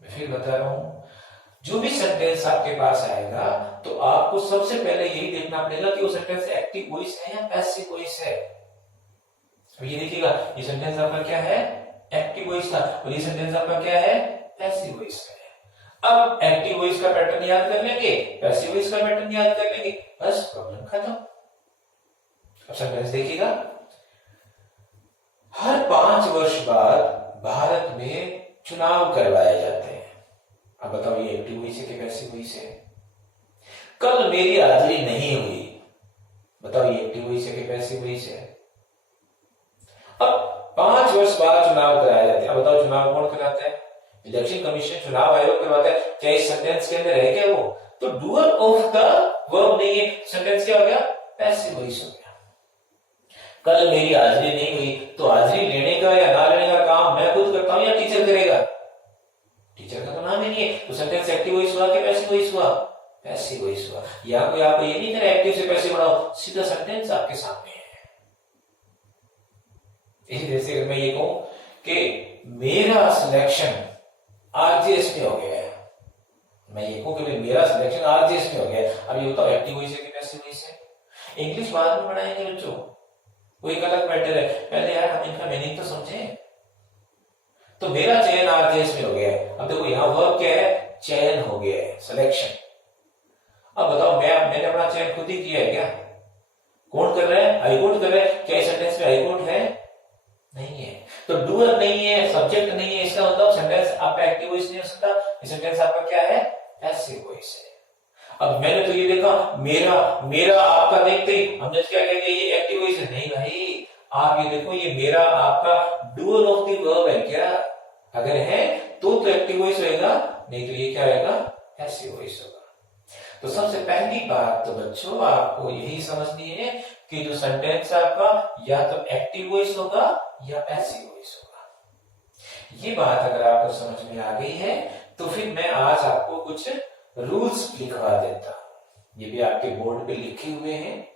मैं फिर बता रहा हूं, जो भी सेंटेंस आपके पास आएगा तो आपको सबसे पहले यही देखना पड़ेगा कि वो सेंटेंस एक्टिव वॉइस है या पैसिव वॉइस है। अब ये देखिएगा, ये सेंटेंस आपका क्या है, एक्टिव वॉइस था, और ये सेंटेंस आपका क्या है, पैसिव वॉइस है। अब एक्टिव वॉइस का पैटर्न याद कर लेंगे, पैसिव वॉइस का पैटर्न याद कर लेंगे, बस प्रॉब्लम खत्म। अब सेंटेंस देखिएगा, हर 5 वर्ष बाद भारत में चुनाव करवाए जाते हैं। अब बताओ ये एक्टिव वॉइस है कि पैसिव वॉइस है। कल मेरी हाजिरी नहीं हुई। बताओ ये एक्टिव वॉइस है कि पैसिव वॉइस है? अब 5 वर्ष बाद चुनाव कराए जाते हैं। अब बताओ चुनाव कौन कराता है? इलेक्शन कमीशन, चुनाव आयोग करवाता है। क्या इस सेंटेंस के अंदर है क्या वो? तो डूअर ऑफ द वर्ब नहीं है, सेंटेंस क्या हो गया? पैसिव वॉइस हो गया। कल मेरी हाजिरी नहीं हुई, तो हाजिरी लेने का या ना लेने का काम मैं खुद करता हूं या टीचर करेगा? टीचर का तो नाम ही नहीं है, तो सेंटेंस एक्टिव वॉइस हुआ कि पैसिव वॉइस हुआ? पैसिव वॉइस हुआ। या कोई आपको ये नहीं करे एक्टिव से पैसिव बनाओ, सीधा सेंटेंस आपके सामने है। जैसे अगर मैं ये कहूं कि मेरा सिलेक्शन आरजेएस में हो गया है, मैं ये कहूं कि मेरा सिलेक्शन आरजेएस में हो गया है, अब ये बताओ एक्टिव वॉइस है कि पैसिव वॉइस है? इंग्लिश बाद में पढ़ाएंगे बच्चों, वो एक अलग मैटर है, पहले यार हम इनका मीनिंग तो समझें। तो मेरा चयन आरजेएस में हो गया है। अब देखो यहां वर्ब क्या है? चयन हो गया है, सिलेक्शन। अब बताओ मैंने अपना चयन खुद ही किया है क्या? कौन कर रहा है? हाईकोर्ट कर रहा है। क्या इस सेंटेंस में हाईकोर्ट है? नहीं है। तो डूअर नहीं है, सब्जेक्ट नहीं है, इसका मतलब सेंटेंस आपका एक्टिव वॉइस नहीं हो सकता। ये सेंटेंस आपका क्या है? पैसिव वॉइस है। अब मैंने तो ये देखा मेरा मेरा आपका देखते ही हमने क्या कह दिया ये एक्टिव वॉइस है? नहीं भाई, आप ये देखो ये मेरा आपका डूअर ऑफ द वर्ब है क्या? अगर है तो एक्टिव वॉइस होगा, नहीं तो ये क्या रहेगा? पैसिव वॉइस होगा। तो सबसे पहली बात तो बच्चों आपको यही समझनी है कि जो सेंटेंस आपका या तो एक्टिव वॉइस होगा या पैसिव वॉइस होगा। ये बात अगर आपको समझ में आ गई है तो फिर मैं आज आपको कुछ रूल्स लिखवा देता हूं। ये भी आपके बोर्ड पे लिखे हुए हैं।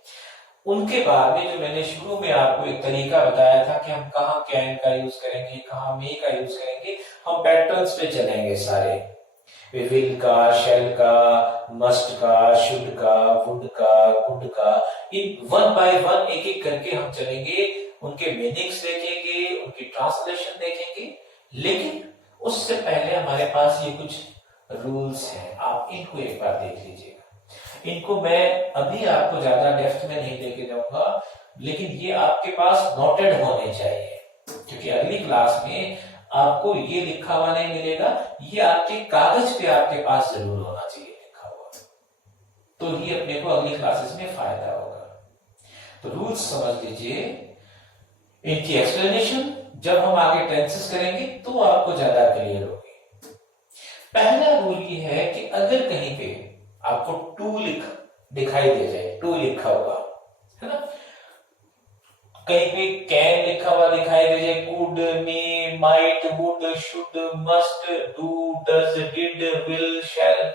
उनके बाद में जो मैंने शुरू में आपको एक तरीका बताया था कि हम कहाँ कैन का यूज करेंगे, कहाँ मे का यूज करेंगे, हम पैटर्न्स पे चलेंगे सारे। विल का, शेल का, मस्ट का, शुड का, वुड का, कुड का, इन वन बाय वन एक एक करके हम चलेंगे, उनके मीनिंग्स देखेंगे, उनकी ट्रांसलेशन देखेंगे। लेकिन उससे पहले हमारे पास ये कुछ रूल्स हैं, आप इनको एक बार देख लीजिएगा। इनको मैं अभी आपको ज्यादा डेप्थ में नहीं देके जाऊंगा, लेकिन ये आपके पास नोटेड होने चाहिए, क्योंकि अगली क्लास में आपको ये लिखा हुआ नहीं मिलेगा, ये आपके कागज पे आपके पास जरूर होना चाहिए लिखा हुआ, तो ही अपने को अगली क्लासेस में फायदा होगा। तो रूल्स समझ लीजिए, इनकी एक्सप्लेनेशन जब हम आगे टेंसेस करेंगे तो आपको ज्यादा क्लियर होगी। पहला रूल ये है कि अगर कहीं पे आपको टू दिखाई दे जाए, टू लिखा हुआ है ना, कहीं पे कैन लिखा हुआ दिखाई दे जाए, could, may, might, would, should, must, do, does, did, will, shall,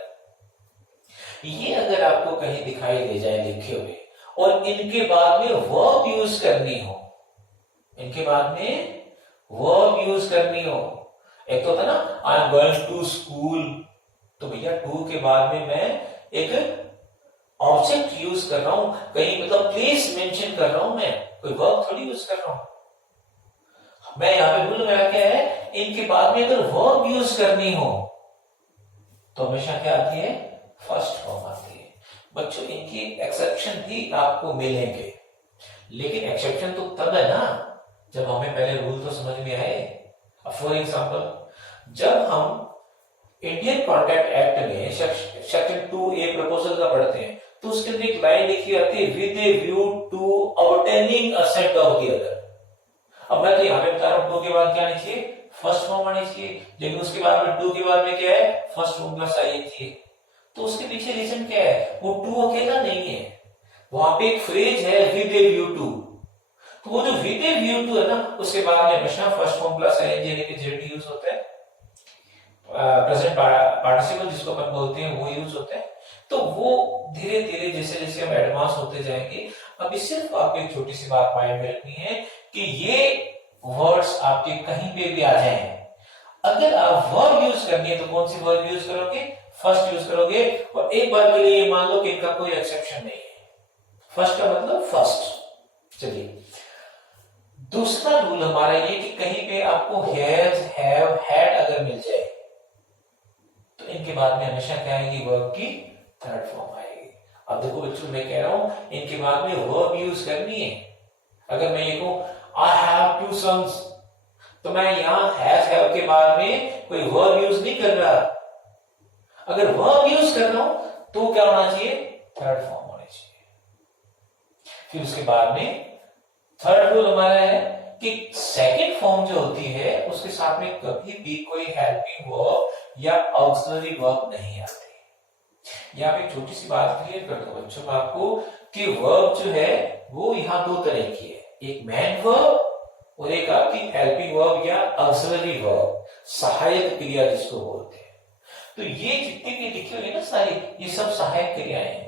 ये अगर आपको कहीं दिखाई दे जाए लिखे हुए और इनके बाद में वर्ब यूज करनी हो, इनके बाद में वर्ब यूज करनी हो, एक तो था ना I am going to school, तो भैया टू के बाद में मैं एक ऑब्जेक्ट यूज कर रहा हूं, कहीं मतलब प्लेस मेंशन कर रहा हूं, मैं कोई वर्ब थोड़ी यूज कर रहा हूं। मैं यहां पे रूल मेरा क्या है, इनके बाद में अगर वर्ब यूज करनी हो तो हमेशा क्या आती है? फर्स्ट फॉर्म आती है। बच्चों इनकी एक्सेप्शन भी आपको मिलेंगे, लेकिन एक्सेप्शन तो तब है ना जब हमें पहले रूल तो समझ में आए। फॉर एग्जाम्पल, जब हम इंडियन कॉन्ट्रैक्ट एक्ट में सेक्शन 2A प्रपोजल का पढ़ते हैं तो उसके अंदर एक लाइन लिखी आती है, with a view to obtaining asset of the other. अब मैं तो यहाँ पे बता रहा हूँ, टू के बाद क्या आनी चाहिए? फर्स्ट फॉर्म आनी चाहिए, लेकिन उसके बाद में टू के बाद में क्या है? फर्स्ट फॉर्म प्लस आई चाहिए। तो उसके पीछे रीजन क्या है? वो टू अकेला नहीं है, वहां पे एक फ्रेज है विद ए व्यू टू, तो वो जो विद ए व्यू टू है ना, उसके बाद में हमेशा फर्स्ट फॉर्म प्लस आई यानी कि जेड यूज होता है, प्रेजेंट पार्टिसिपल जिसको अपन बोलते हैं वो यूज होता है। तो वो धीरे धीरे जैसे जैसे हम एडवांस होते जाएंगे, अभी सिर्फ आपको एक छोटी सी बात माइंड में रखनी है कि ये वर्ड्स आपके कहीं पे भी आ जाएं, अगर आप वर्ब यूज करनी है तो कौन सी वर्ब यूज करोगे? फर्स्ट यूज करोगे। और एक बार के लिए ये मान लो कि इनका कोई एक्सेप्शन नहीं है, फर्स्ट का मतलब फर्स्ट। चलिए, दूसरा रूल हमारा ये कि कहीं पे आपको हैज, हैव, हैड अगर मिल जाए तो इनके बाद में हमेशा क्या आएगी? वर्ब की थर्ड फॉर्म आएगी। अब देखो बच्चों, मैं कह रहा हूं इनके बाद में वर्ब यूज करनी है। अगर मैं ये कहूं आई हैव 2 sons, तो मैं यहां हैव के बाद में कोई वर्ब यूज नहीं कर रहा। अगर वर्ब यूज कर रहा हूं तो क्या होना चाहिए? थर्ड फॉर्म होनी चाहिए। फिर उसके बाद में थर्ड रूल हमारा है कि सेकंड फॉर्म जो होती है उसके साथ में कभी भी कोई हेल्पिंग वर्ब या ऑक्सिलरी वर्ब नहीं आती। यहाँ पे छोटी सी बात क्लियर कर दो बच्चों को आपको कि वर्ब जो है वो यहाँ दो तरह की है, एक मेन वर्ब और एक आपकी हेल्पिंग वर्ब या ऑक्सिलरी वर्ब, सहायक क्रिया जिसको बोलते हैं। तो ये जितनी भी लिखी हुई है ना सारी, ये सब सहायक क्रियाएं हैं।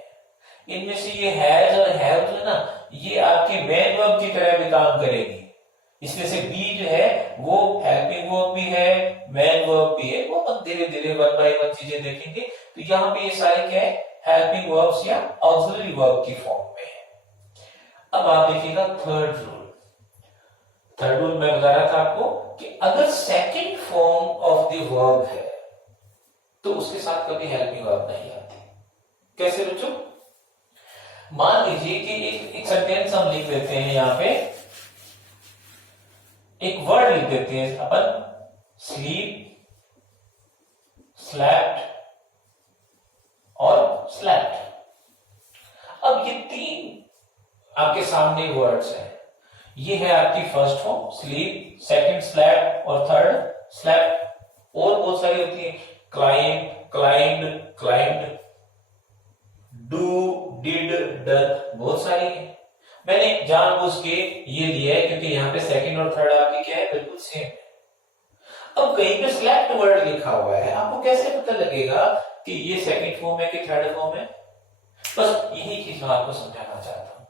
इनमें से ये हैज और हैव जो है ना, ये आपके मेन वर्ब की तरह भी काम करेगी। इसमें से बी जो है वो हेल्पिंग वर्ब भी है, मेन वर्ब भी है। वो हम धीरे धीरे वन बाय वन चीजें देखेंगे। तो यहाँ पे ये सारे क्या है, हेल्पिंग वर्ब्स या ऑक्सिलरी वर्ब की फॉर्म में है। अब आप देखिएगा थर्ड रूल। थर्ड रूल मैं बता रहा था आपको कि अगर second form of the verb है तो उसके साथ कभी हेल्पिंग वर्ब नहीं आती। कैसे बच्चों? मान लीजिए कि एक सेंटेंस हम लिख देते हैं, यहां पे एक वर्ड लिख देते हैं अपन, स्लीप, स्लैप्ड और स्लैप्ड। अब ये तीन आपके सामने वर्ड्स हैं। ये है आपकी first form slept, second slept और थर्ड स्लैप। और बहुत सारी होती है, climb, climbed, climbed, do, did, done, बहुत सारी है। मैंने जानबूझ के ये लिया है क्योंकि यहाँ पे सेकंड और थर्ड आपकी क्या है, बिल्कुल सेम है। अब कहीं पे स्लैप्ड वर्ड लिखा हुआ है, आपको कैसे पता लगेगा कि ये सेकंड फॉर्म है कि थर्ड फॉर्म है? बस यही चीज मैं आपको समझाना चाहता हूं।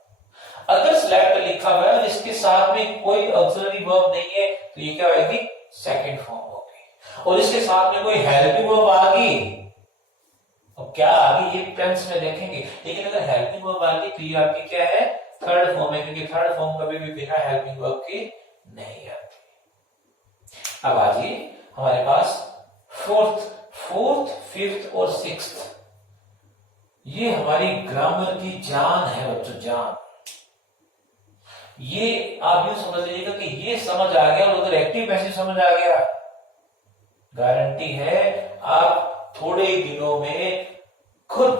अगर स्लैप्ड लिखा हुआ है और इसके साथ में कोई ऑक्सिलरी वर्ब नहीं है तो ये क्या होगी, सेकंड फॉर्म होगी। और इसके साथ में कोई हेल्पिंग वर्ब आ गई, अब क्या आगे ये टेंस में देखेंगे, लेकिन अगर हेल्पिंग वर्ब आ गई तो ये आपकी क्या है, थर्ड फॉर्म है, क्योंकि थर्ड फॉर्म कभी भी बिना हेल्पिंग वर्ब के नहीं आती। अब आइए हमारे पास फोर्थ, फिफ्थ और सिक्स्थ, ये हमारी ग्रामर की जान है बच्चों, जान। ये आप यूं समझ लीजिएगा कि ये समझ आ गया और उधर एक्टिव पैसिव समझ आ गया, गारंटी है आप थोड़े दिनों में खुद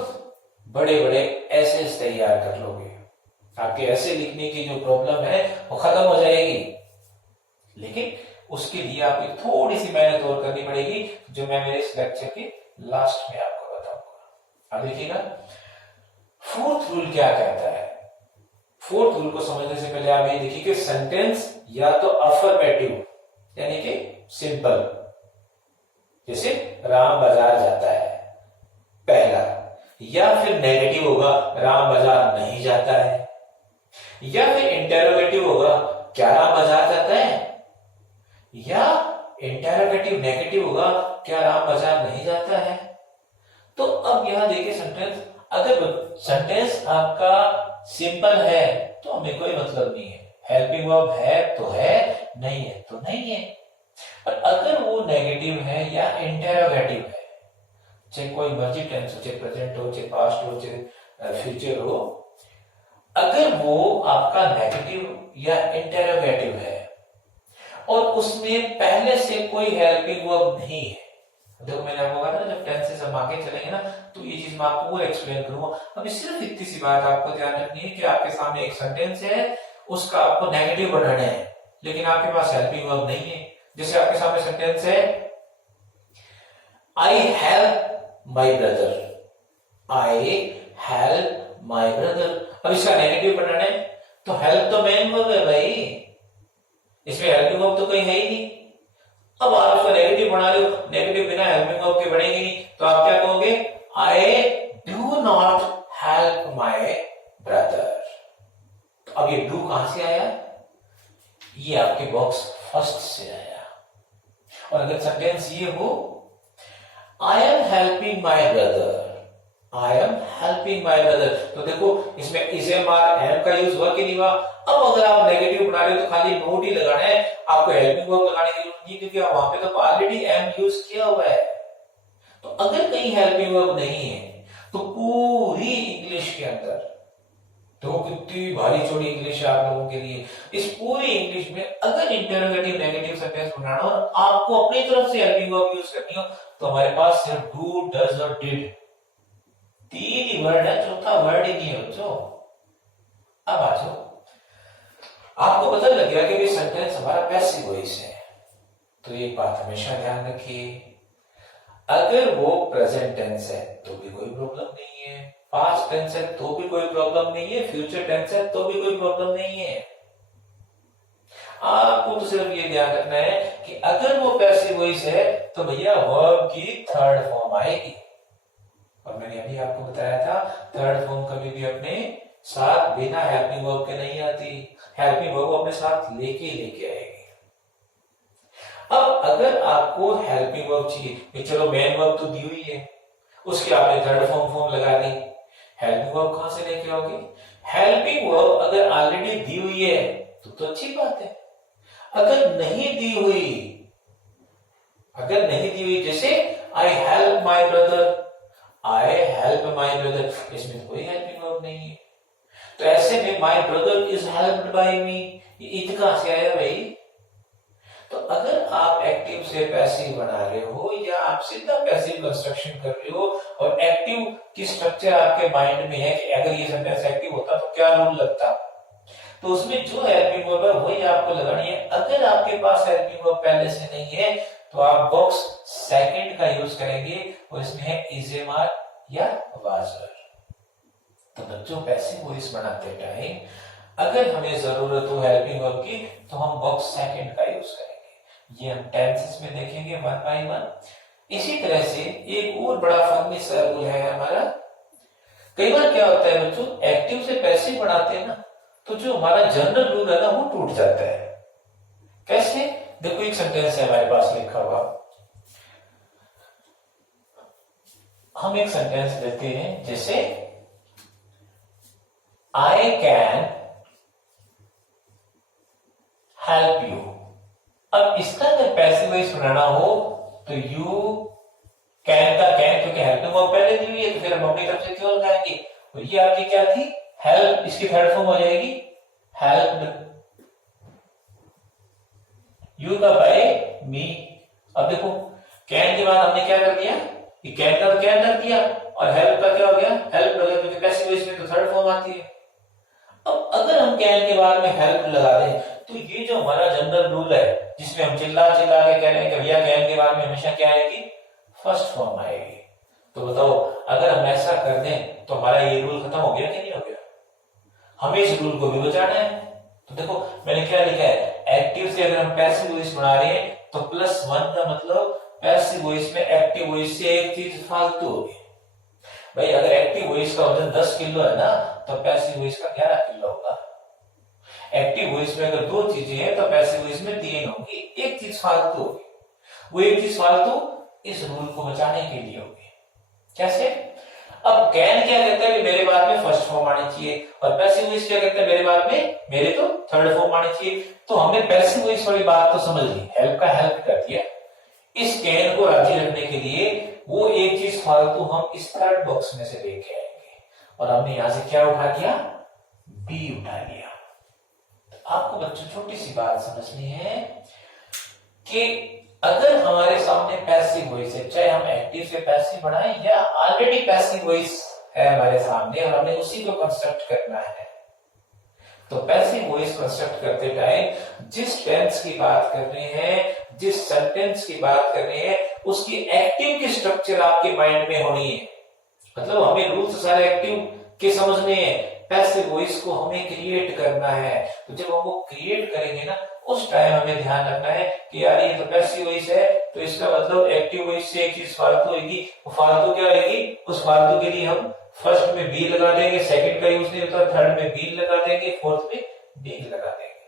बड़े बड़े एसेस तैयार कर लोगे। आपके ऐसे लिखने की जो प्रॉब्लम है वो खत्म हो जाएगी। लेकिन उसके लिए आपको थोड़ी सी मेहनत और करनी पड़ेगी, जो मैं मेरे इस लेक्चर के लास्ट में आपको बताऊंगा। अब देखिएगा फोर्थ रूल क्या कहता है। फोर्थ रूल को समझने से पहले आप ये देखिए कि सेंटेंस या तो अफर्मेटिव यानी कि सिंपल, जैसे राम बाजार जाता है, पहला, या फिर नेगेटिव होगा, राम बाजार नहीं जाता है, या फिर इंटेरोगेटिव होगा, क्या राम बाजार जाता है, या इंटेरोगेटिव नेगेटिव होगा, क्या राम बाजार नहीं जाता है। तो अब यहां देखिए सेंटेंस, अगर सेंटेंस आपका सिंपल है तो हमें कोई मतलब नहीं है, हेल्पिंग वर्ब है तो है, नहीं है तो नहीं है। और अगर वो नेगेटिव है या इंटेरोगेटिव है, चाहे कोई मर्जी टेंस हो, चाहे प्रेजेंट हो, चाहे पास्ट हो, चाहे फ्यूचर हो, अगर वो आपका नेगेटिव या इंटेरोगेटिव है और उसमें पहले से कोई हेल्पिंग वर्ब नहीं है, देखो मैंने आपको कहा था जब टेंसेस हम आगे चलेंगे ना तो ये चीज मैं आपको वो एक्सप्लेन करूंगा। अभी सिर्फ इतनी सी बात आपको ध्यान रखनी है कि आपके सामने एक सेंटेंस है, उसका आपको नेगेटिव बनाना है, लेकिन आपके पास हेल्पिंग वर्ब नहीं है। जैसे आपके सामने सेंटेंस है, I help my brother, I help my brother. अब इसका नेगेटिव बनाना है तो हेल्प तो मेन वर्ब है भाई, इसमें हेल्पिंग वर्ब तो कोई है ही नहीं। अब आप उसको नेगेटिव बना रहे हो, नेगेटिव बिना हेल्पिंग वर्ब के बनेगी नहीं, तो आप क्या कहोगे, I do not help my brother. अब ये डू कहां से आया, ये आपके बॉक्स फर्स्ट से आया। और अगर सेंटेंस ये हो, I am helping my brother, I am helping my brother, तो देखो इसमें इज एम आर एम का यूज हुआ कि नहीं हुआ। अब अगर आप नेगेटिव बना रहे हो तो खाली नोट ही लगाना है, आपको हेल्पिंग वर्ब लगाने की जरूरत नहीं, क्योंकि वहां पे तो ऑलरेडी एम यूज किया हुआ है। तो अगर कहीं हेल्पिंग वर्ब नहीं है तो पूरी इंग्लिश के अंदर, तो कितनी भारी चौड़ी इंग्लिश है आप लोगों के लिए, इस पूरी इंग्लिश में अगर इंटरोगेटिव नेगेटिव सेंटेंस बनाना और आपको अपनी तरफ से हेल्पिंग वर्ब यूज करनी हो तो हमारे पास सिर्फ डू, डज और डिड, तीन ही वर्ड है, चौथा वर्ड ही नहीं है बच्चों। अब आ जाओ, आपको पता लग गया कि ये सेंटेंस हमारा पैसिव वॉइस है। तो ये बात हमेशा ध्यान रखिए, अगर वो प्रेजेंट टेंस है तो भी कोई प्रॉब्लम नहीं है, पास्ट टेंस है तो भी कोई प्रॉब्लम नहीं है, फ्यूचर टेंस है तो भी कोई प्रॉब्लम नहीं है। आपको तो सिर्फ ये ध्यान रखना है कि अगर वो पैसिव वॉइस है तो भैया वर्ब की थर्ड फॉर्म आएगी। और मैंने अभी आपको बताया था थर्ड फॉर्म कभी भी अपने साथ बिना हेल्पिंग वर्ब के नहीं आती, हेल्पिंग वर्ब अपने साथ लेके आएगी। अब अगर आपको हेल्पिंग वर्ब चाहिए, चलो मेन वर्ब तो दी हुई है, उसके आपने थर्ड फॉर्म लगा दी, हेल्पिंग वर्ब कहां से लेके आओगे? हेल्पिंग वर्ब अगर ऑलरेडी दी हुई है तो अच्छी बात है। अगर नहीं दी हुई, जैसे आई हेल्प माई ब्रदर, इसमें तो कोई हेल्पिंग वर्ब नहीं है। तो ऐसे में my brother is helped by me, इत कहां से आया भाई? तो अगर आप एक्टिव से पैसिव बना रहे हो या आप सीधा पैसिव कंस्ट्रक्शन कर रहे हो और एक्टिव की स्ट्रक्चर आपके माइंड में है कि अगर ये सेंटेंस एक्टिव होता तो क्या रूल लगता, तो उसमें जो हेल्पिंग वर्ब है वही आपको लगानी है। अगर आपके पास हेल्पिंग वर्ब पहले से नहीं है तो आप बॉक्स सेकंड का यूज करेंगे और इसमें है इज ए मार या वाज वर। तो बच्चों पैसिव वॉइस बनाते टाइम अगर हमें जरूरत हो हेल्पिंग वर्ब की तो हम बॉक्स सेकंड का यूज करेंगे। ये हम टेंसेस में देखेंगे वन बाय वन। इसी तरह से एक और बड़ा फनी सा रूल है हमारा। कई बार क्या होता है बच्चों, एक्टिव से पैसिव बनाते हैं ना तो जो हमारा जनरल रूल है ना वो टूट जाता है। कैसे? देखो एक सेंटेंस है हमारे पास लिखा हुआ, हम एक सेंटेंस लेते हैं जैसे आई कैन हेल्प यू। अब इसका अगर पैसिव वॉइस बनाना हो तो यू कैन का कैन, क्योंकि हेल्पिंग वर्ब पहले दी हुई है तो फिर हम अपनी तरफ से क्यों लगाएंगे? और ये आपकी क्या थी? हेल्प, इसकी थर्ड फॉर्म हो जाएगी हेल्प्ड, यू का बाय मी। अब देखो कैन के बाद हमने क्या कर दिया, ये कैन का कैन कर दिया और हेल्प का क्या हो गया? हेल्प लगा, क्योंकि पैसिव वॉइस में तो थर्ड फॉर्म आती है। अब अगर हम कैन के बाद में हेल्प लगा दें तो ये जो हमारा जनरल रूल है जिसमें हम चिल्ला के कह रहे हैं कि भैया कैन के बाद में हमेशा क्या आएगी? फर्स्ट फॉर्म आएगी। तो बताओ अगर हम ऐसा कर दें तो हमारा ये रूल खत्म हो गया कि नहीं हो गया? हमें इस रूल को भी बचाना है। तो देखो मैंने क्या लिखा है, एक्टिव से अगर हम पैसिव वॉइस बना रहे हैं तो +1 का मतलब पैसिव वॉइस में एक्टिव वॉइस से एक चीज फालतू होगी। भाई अगर एक्टिव वॉइस का वजन 10 किलो है ना तो पैसिव वॉइस का 11 किलो होगा। एक्टिव वॉइस में अगर 2 चीजें हैं तो पैसिव वॉइस में 3 होगी, एक चीज फालतू होगी। वो एक चीज फालतू इस रूल को बचाने के लिए होगी। कैसे? अब कैन क्या कहता है कि मेरे बाद में फर्स्ट फॉर्म आनी चाहिए और पैसिव वॉइस क्या कहता है मेरे बाद में मेरे तो थर्ड फॉर्म आनी चाहिए। तो हमने पैसिव वॉइस वाली बात तो समझ ली, हेल्प का हेल्प कर दिया। इस कैन को राजी रखने के लिए वो एक चीज फालतू हम इस थर्ड बॉक्स में से लेके आएंगे और हमने यहां से क्या उठा लिया? बी उठा लिया। तो आपको बच्चों छोटी सी बात समझनी है कि अगर हमारे सामने पैसिव वॉइस है, चाहे हम एक्टिव से पैसिव बढ़ाएं या ऑलरेडी पैसिव वॉइस है हमारे सामने और हमें उसी को कंस्ट्रक्ट करना है, तो पैसिव वॉइस कंस्ट्रक्ट करते टाइम जिस टेंस की बात कर रहे हैं, जिस सेंटेंस की बात कर रहे हैं, उसकी एक्टिव की स्ट्रक्चर आपके माइंड में होनी है। मतलब हमें रूल्स सारे एक्टिव के समझने हैं, पैसिव वॉइस को हमें क्रिएट करना है। तो जब हम वो क्रिएट करेंगे ना उस टाइम हमें ध्यान रखना है कि यार ये तो पैसिव वॉइस है तो इसका मतलब एक्टिव वॉइस से एक चीज फालतू होगी। वो फालतू क्या रहेगी? उस फालतू के लिए हम फर्स्ट में बी लगा देंगे, सेकंड का यूज नहीं होता, थर्ड में बी लगा देंगे, फोर्थ में डी लगा देंगे।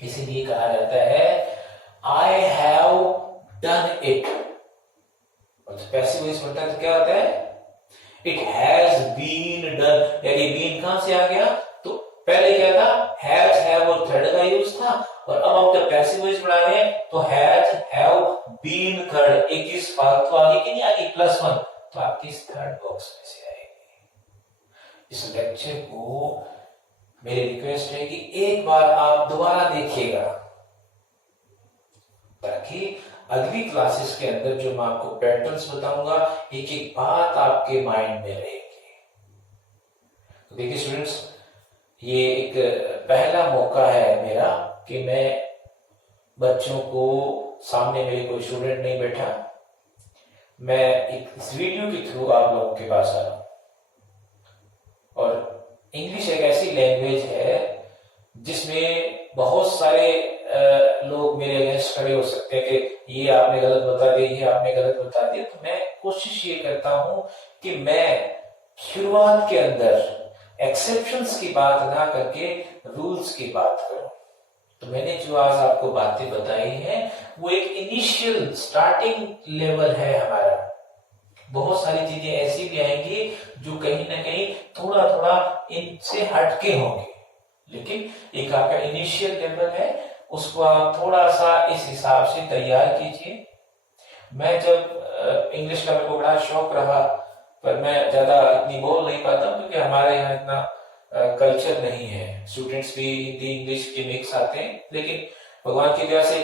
इसीलिए कहा जाता है आई हैव डन इट। और पैसिव वॉइस बनता है तो क्या होता है? It has been done. यानी बीन कहां से आ गया? तो पहले क्या था? हैज, हैव और थर्ड का यूज था और अब हम जब पैसिव वॉइस बना रहे हैं तो हैज, हैव, बीन थर्ड, एक चीज फालतू आ गई कि नहीं आ गई? +1 तो आपकी इस थर्ड बॉक्स में से आएगी। इस लेक्चर को मेरी रिक्वेस्ट है कि एक बार आप दोबारा देखिएगा ताकि अगली क्लासेस के अंदर जो मैं आपको पैटर्न्स बताऊंगा एक एक बात आपके माइंड में रहे। देखिए स्टूडेंट्स, ये एक पहला मौका है मेरा कि मैं बच्चों को, सामने मेरे कोई स्टूडेंट नहीं बैठा, मैं एक इस वीडियो के थ्रू आप लोगों के पास आ रहा हूँ। और इंग्लिश एक ऐसी लैंग्वेज है जिसमें बहुत सारे लोग मेरे अगेंस्ट खड़े हो सकते हैं कि ये आपने गलत बता दिया, ये आपने गलत बता दिया। तो मैं कोशिश ये करता हूं कि मैं शुरुआत के अंदर एक्सेप्शंस की बात ना करके रूल्स की बात करूं। तो मैंने जो आज आपको बातें बताई हैं वो एक इनिशियल स्टार्टिंग लेवल है हमारा। बहुत सारी चीजें ऐसी भी आएंगी जो कहीं ना कहीं थोड़ा थोड़ा इनसे हटके होंगे, लेकिन एक आपका इनिशियल लेवल है, उसको आप थोड़ा सा इस हिसाब से तैयार कीजिए। मैं जब इंग्लिश का मेरे को बड़ा शौक रहा, पर मैं ज्यादा इतनी बोल नहीं पाता क्योंकि हमारे यहाँ इतना कल्चर नहीं है। स्टूडेंट्स भी हिंदी इंग्लिश के मिक्स आते हैं, लेकिन भगवान की दया से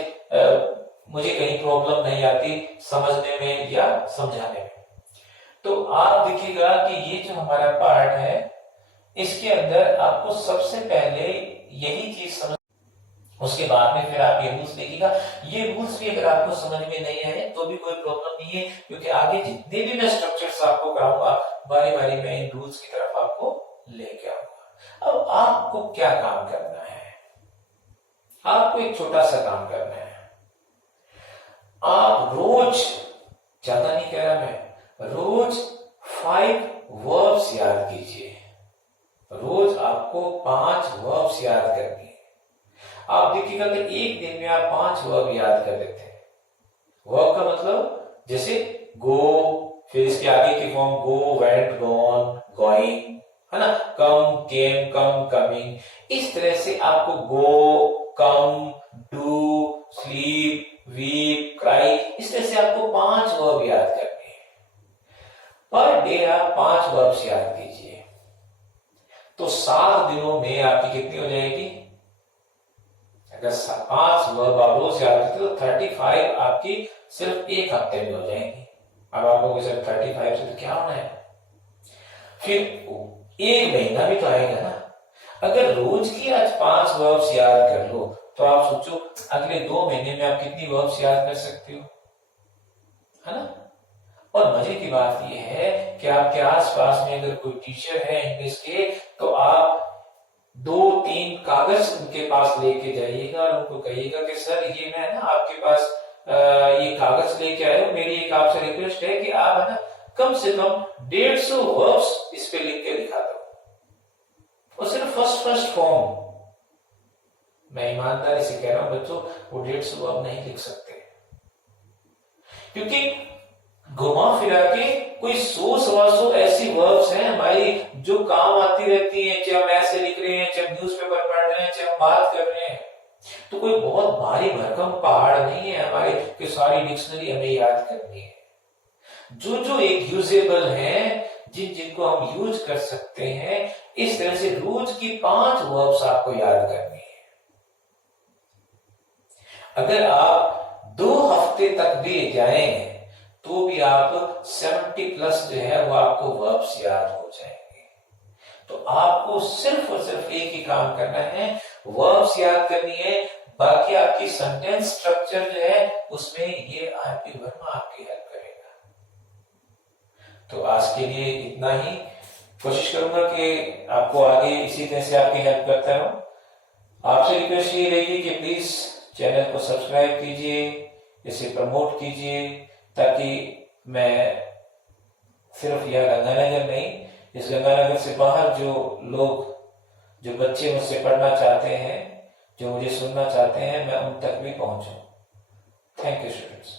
मुझे कहीं प्रॉब्लम नहीं आती समझने में या समझाने में। तो आप देखिएगा कि ये जो हमारा पार्ट है, इसके अंदर आपको सबसे पहले यही चीज समझ, उसके बाद में फिर आप ये रूल्स देखिएगा। ये रूल्स भी अगर आपको समझ में नहीं आए तो भी कोई प्रॉब्लम नहीं है, क्योंकि आगे जितने भी मैं स्ट्रक्चर्स आपको कराऊंगा बारी बारी में इन रूल्स की तरफ आपको लेके आऊंगा। अब आपको क्या काम करना है? आपको एक छोटा सा काम करना है। आप रोज, ज्यादा नहीं कह रहा मैं, रोज 5 वर्ब्स याद कीजिए। रोज आपको 5 वर्ब्स याद करनी है। आप देखिएगा कि एक दिन में आप 5 वर्ब याद कर लेते हैं। वर्ब का मतलब जैसे गो, फिर इसके आगे की फॉर्म गो, वेंट, गॉन, गोइंग, है ना, कम, केम, कम, कमिंग। इस तरह से आपको गो, कम, डू, स्लीप, वीप, क्राई, इस तरह से आपको 5 वर्ब याद करने हैं। पर डे आप 5 वर्ब्स याद कीजिए, तो 7 दिनों में आपकी कितनी हो जाएगी? अगर 5 वर्ब आप रोज याद करते हो तो 35 आपकी सिर्फ एक हफ्ते में हो जाएंगी। अब आप लोगों सिर्फ 35 से तो क्या होना है, फिर एक महीना भी तो आएगा ना। अगर रोज की आज 5 वर्ब्स याद कर लो तो आप सोचो अगले 2 महीने में आप कितनी वर्ब्स याद कर सकते हो, है ना। और मजे की बात यह है कि आपके आसपास में अगर कोई टीचर है इंग्लिश के, तो आप 2-3 कागज उनके पास लेके जाइएगा और उनको कहिएगा कि सर ये मैं ना आपके पास ये कागज लेके आया हूं, मेरी एक आपसे रिक्वेस्ट है कि आप है ना कम से कम 150 वर्ब्स इस पे लिख के दिखा दो। और सिर्फ फर्स्ट फॉर्म, मैं ईमानदारी से कह रहा हूं बच्चों, वो 150 वर्ब नहीं लिख सकते, क्योंकि घुमा फिरा के कोई 100-125 ऐसी वर्ब्स हैं हमारी जो काम आती रहती हैं, चाहे हम ऐसे लिख रहे हैं, चाहे न्यूज़पेपर पढ़ रहे हैं, चाहे हम बात कर रहे हैं। तो कोई बहुत भारी भरकम पहाड़ नहीं है हमारे कि सारी डिक्शनरी हमें याद करनी है। जो जो एक यूजेबल है, जिनको हम यूज कर सकते हैं, इस तरह से रोज की 5 वर्ब्स आपको याद करनी है। अगर आप 2 हफ्ते तक भी जाएं तो भी आप 70+ जो है वो आपको वर्ब्स याद हो जाएंगे। तो आपको सिर्फ और सिर्फ एक ही काम करना है, वर्ब्स याद करनी है। बाकी आपकी सेंटेंस स्ट्रक्चर जो है उसमें ये आरपी वर्मा आपकी हेल्प करेगा। तो आज के लिए इतना ही। कोशिश करूंगा कि आपको आगे इसी तरह से आपकी हेल्प करता रहूं। आपसे रिक्वेस्ट ये रहेगी कि प्लीज चैनल को सब्सक्राइब कीजिए, इसे प्रमोट कीजिए, ताकि मैं सिर्फ यह गंगानगर नहीं, इस गंगानगर से बाहर जो लोग, जो बच्चे मुझसे पढ़ना चाहते हैं, जो मुझे सुनना चाहते हैं, मैं उन तक भी पहुंचूं। Thank you students.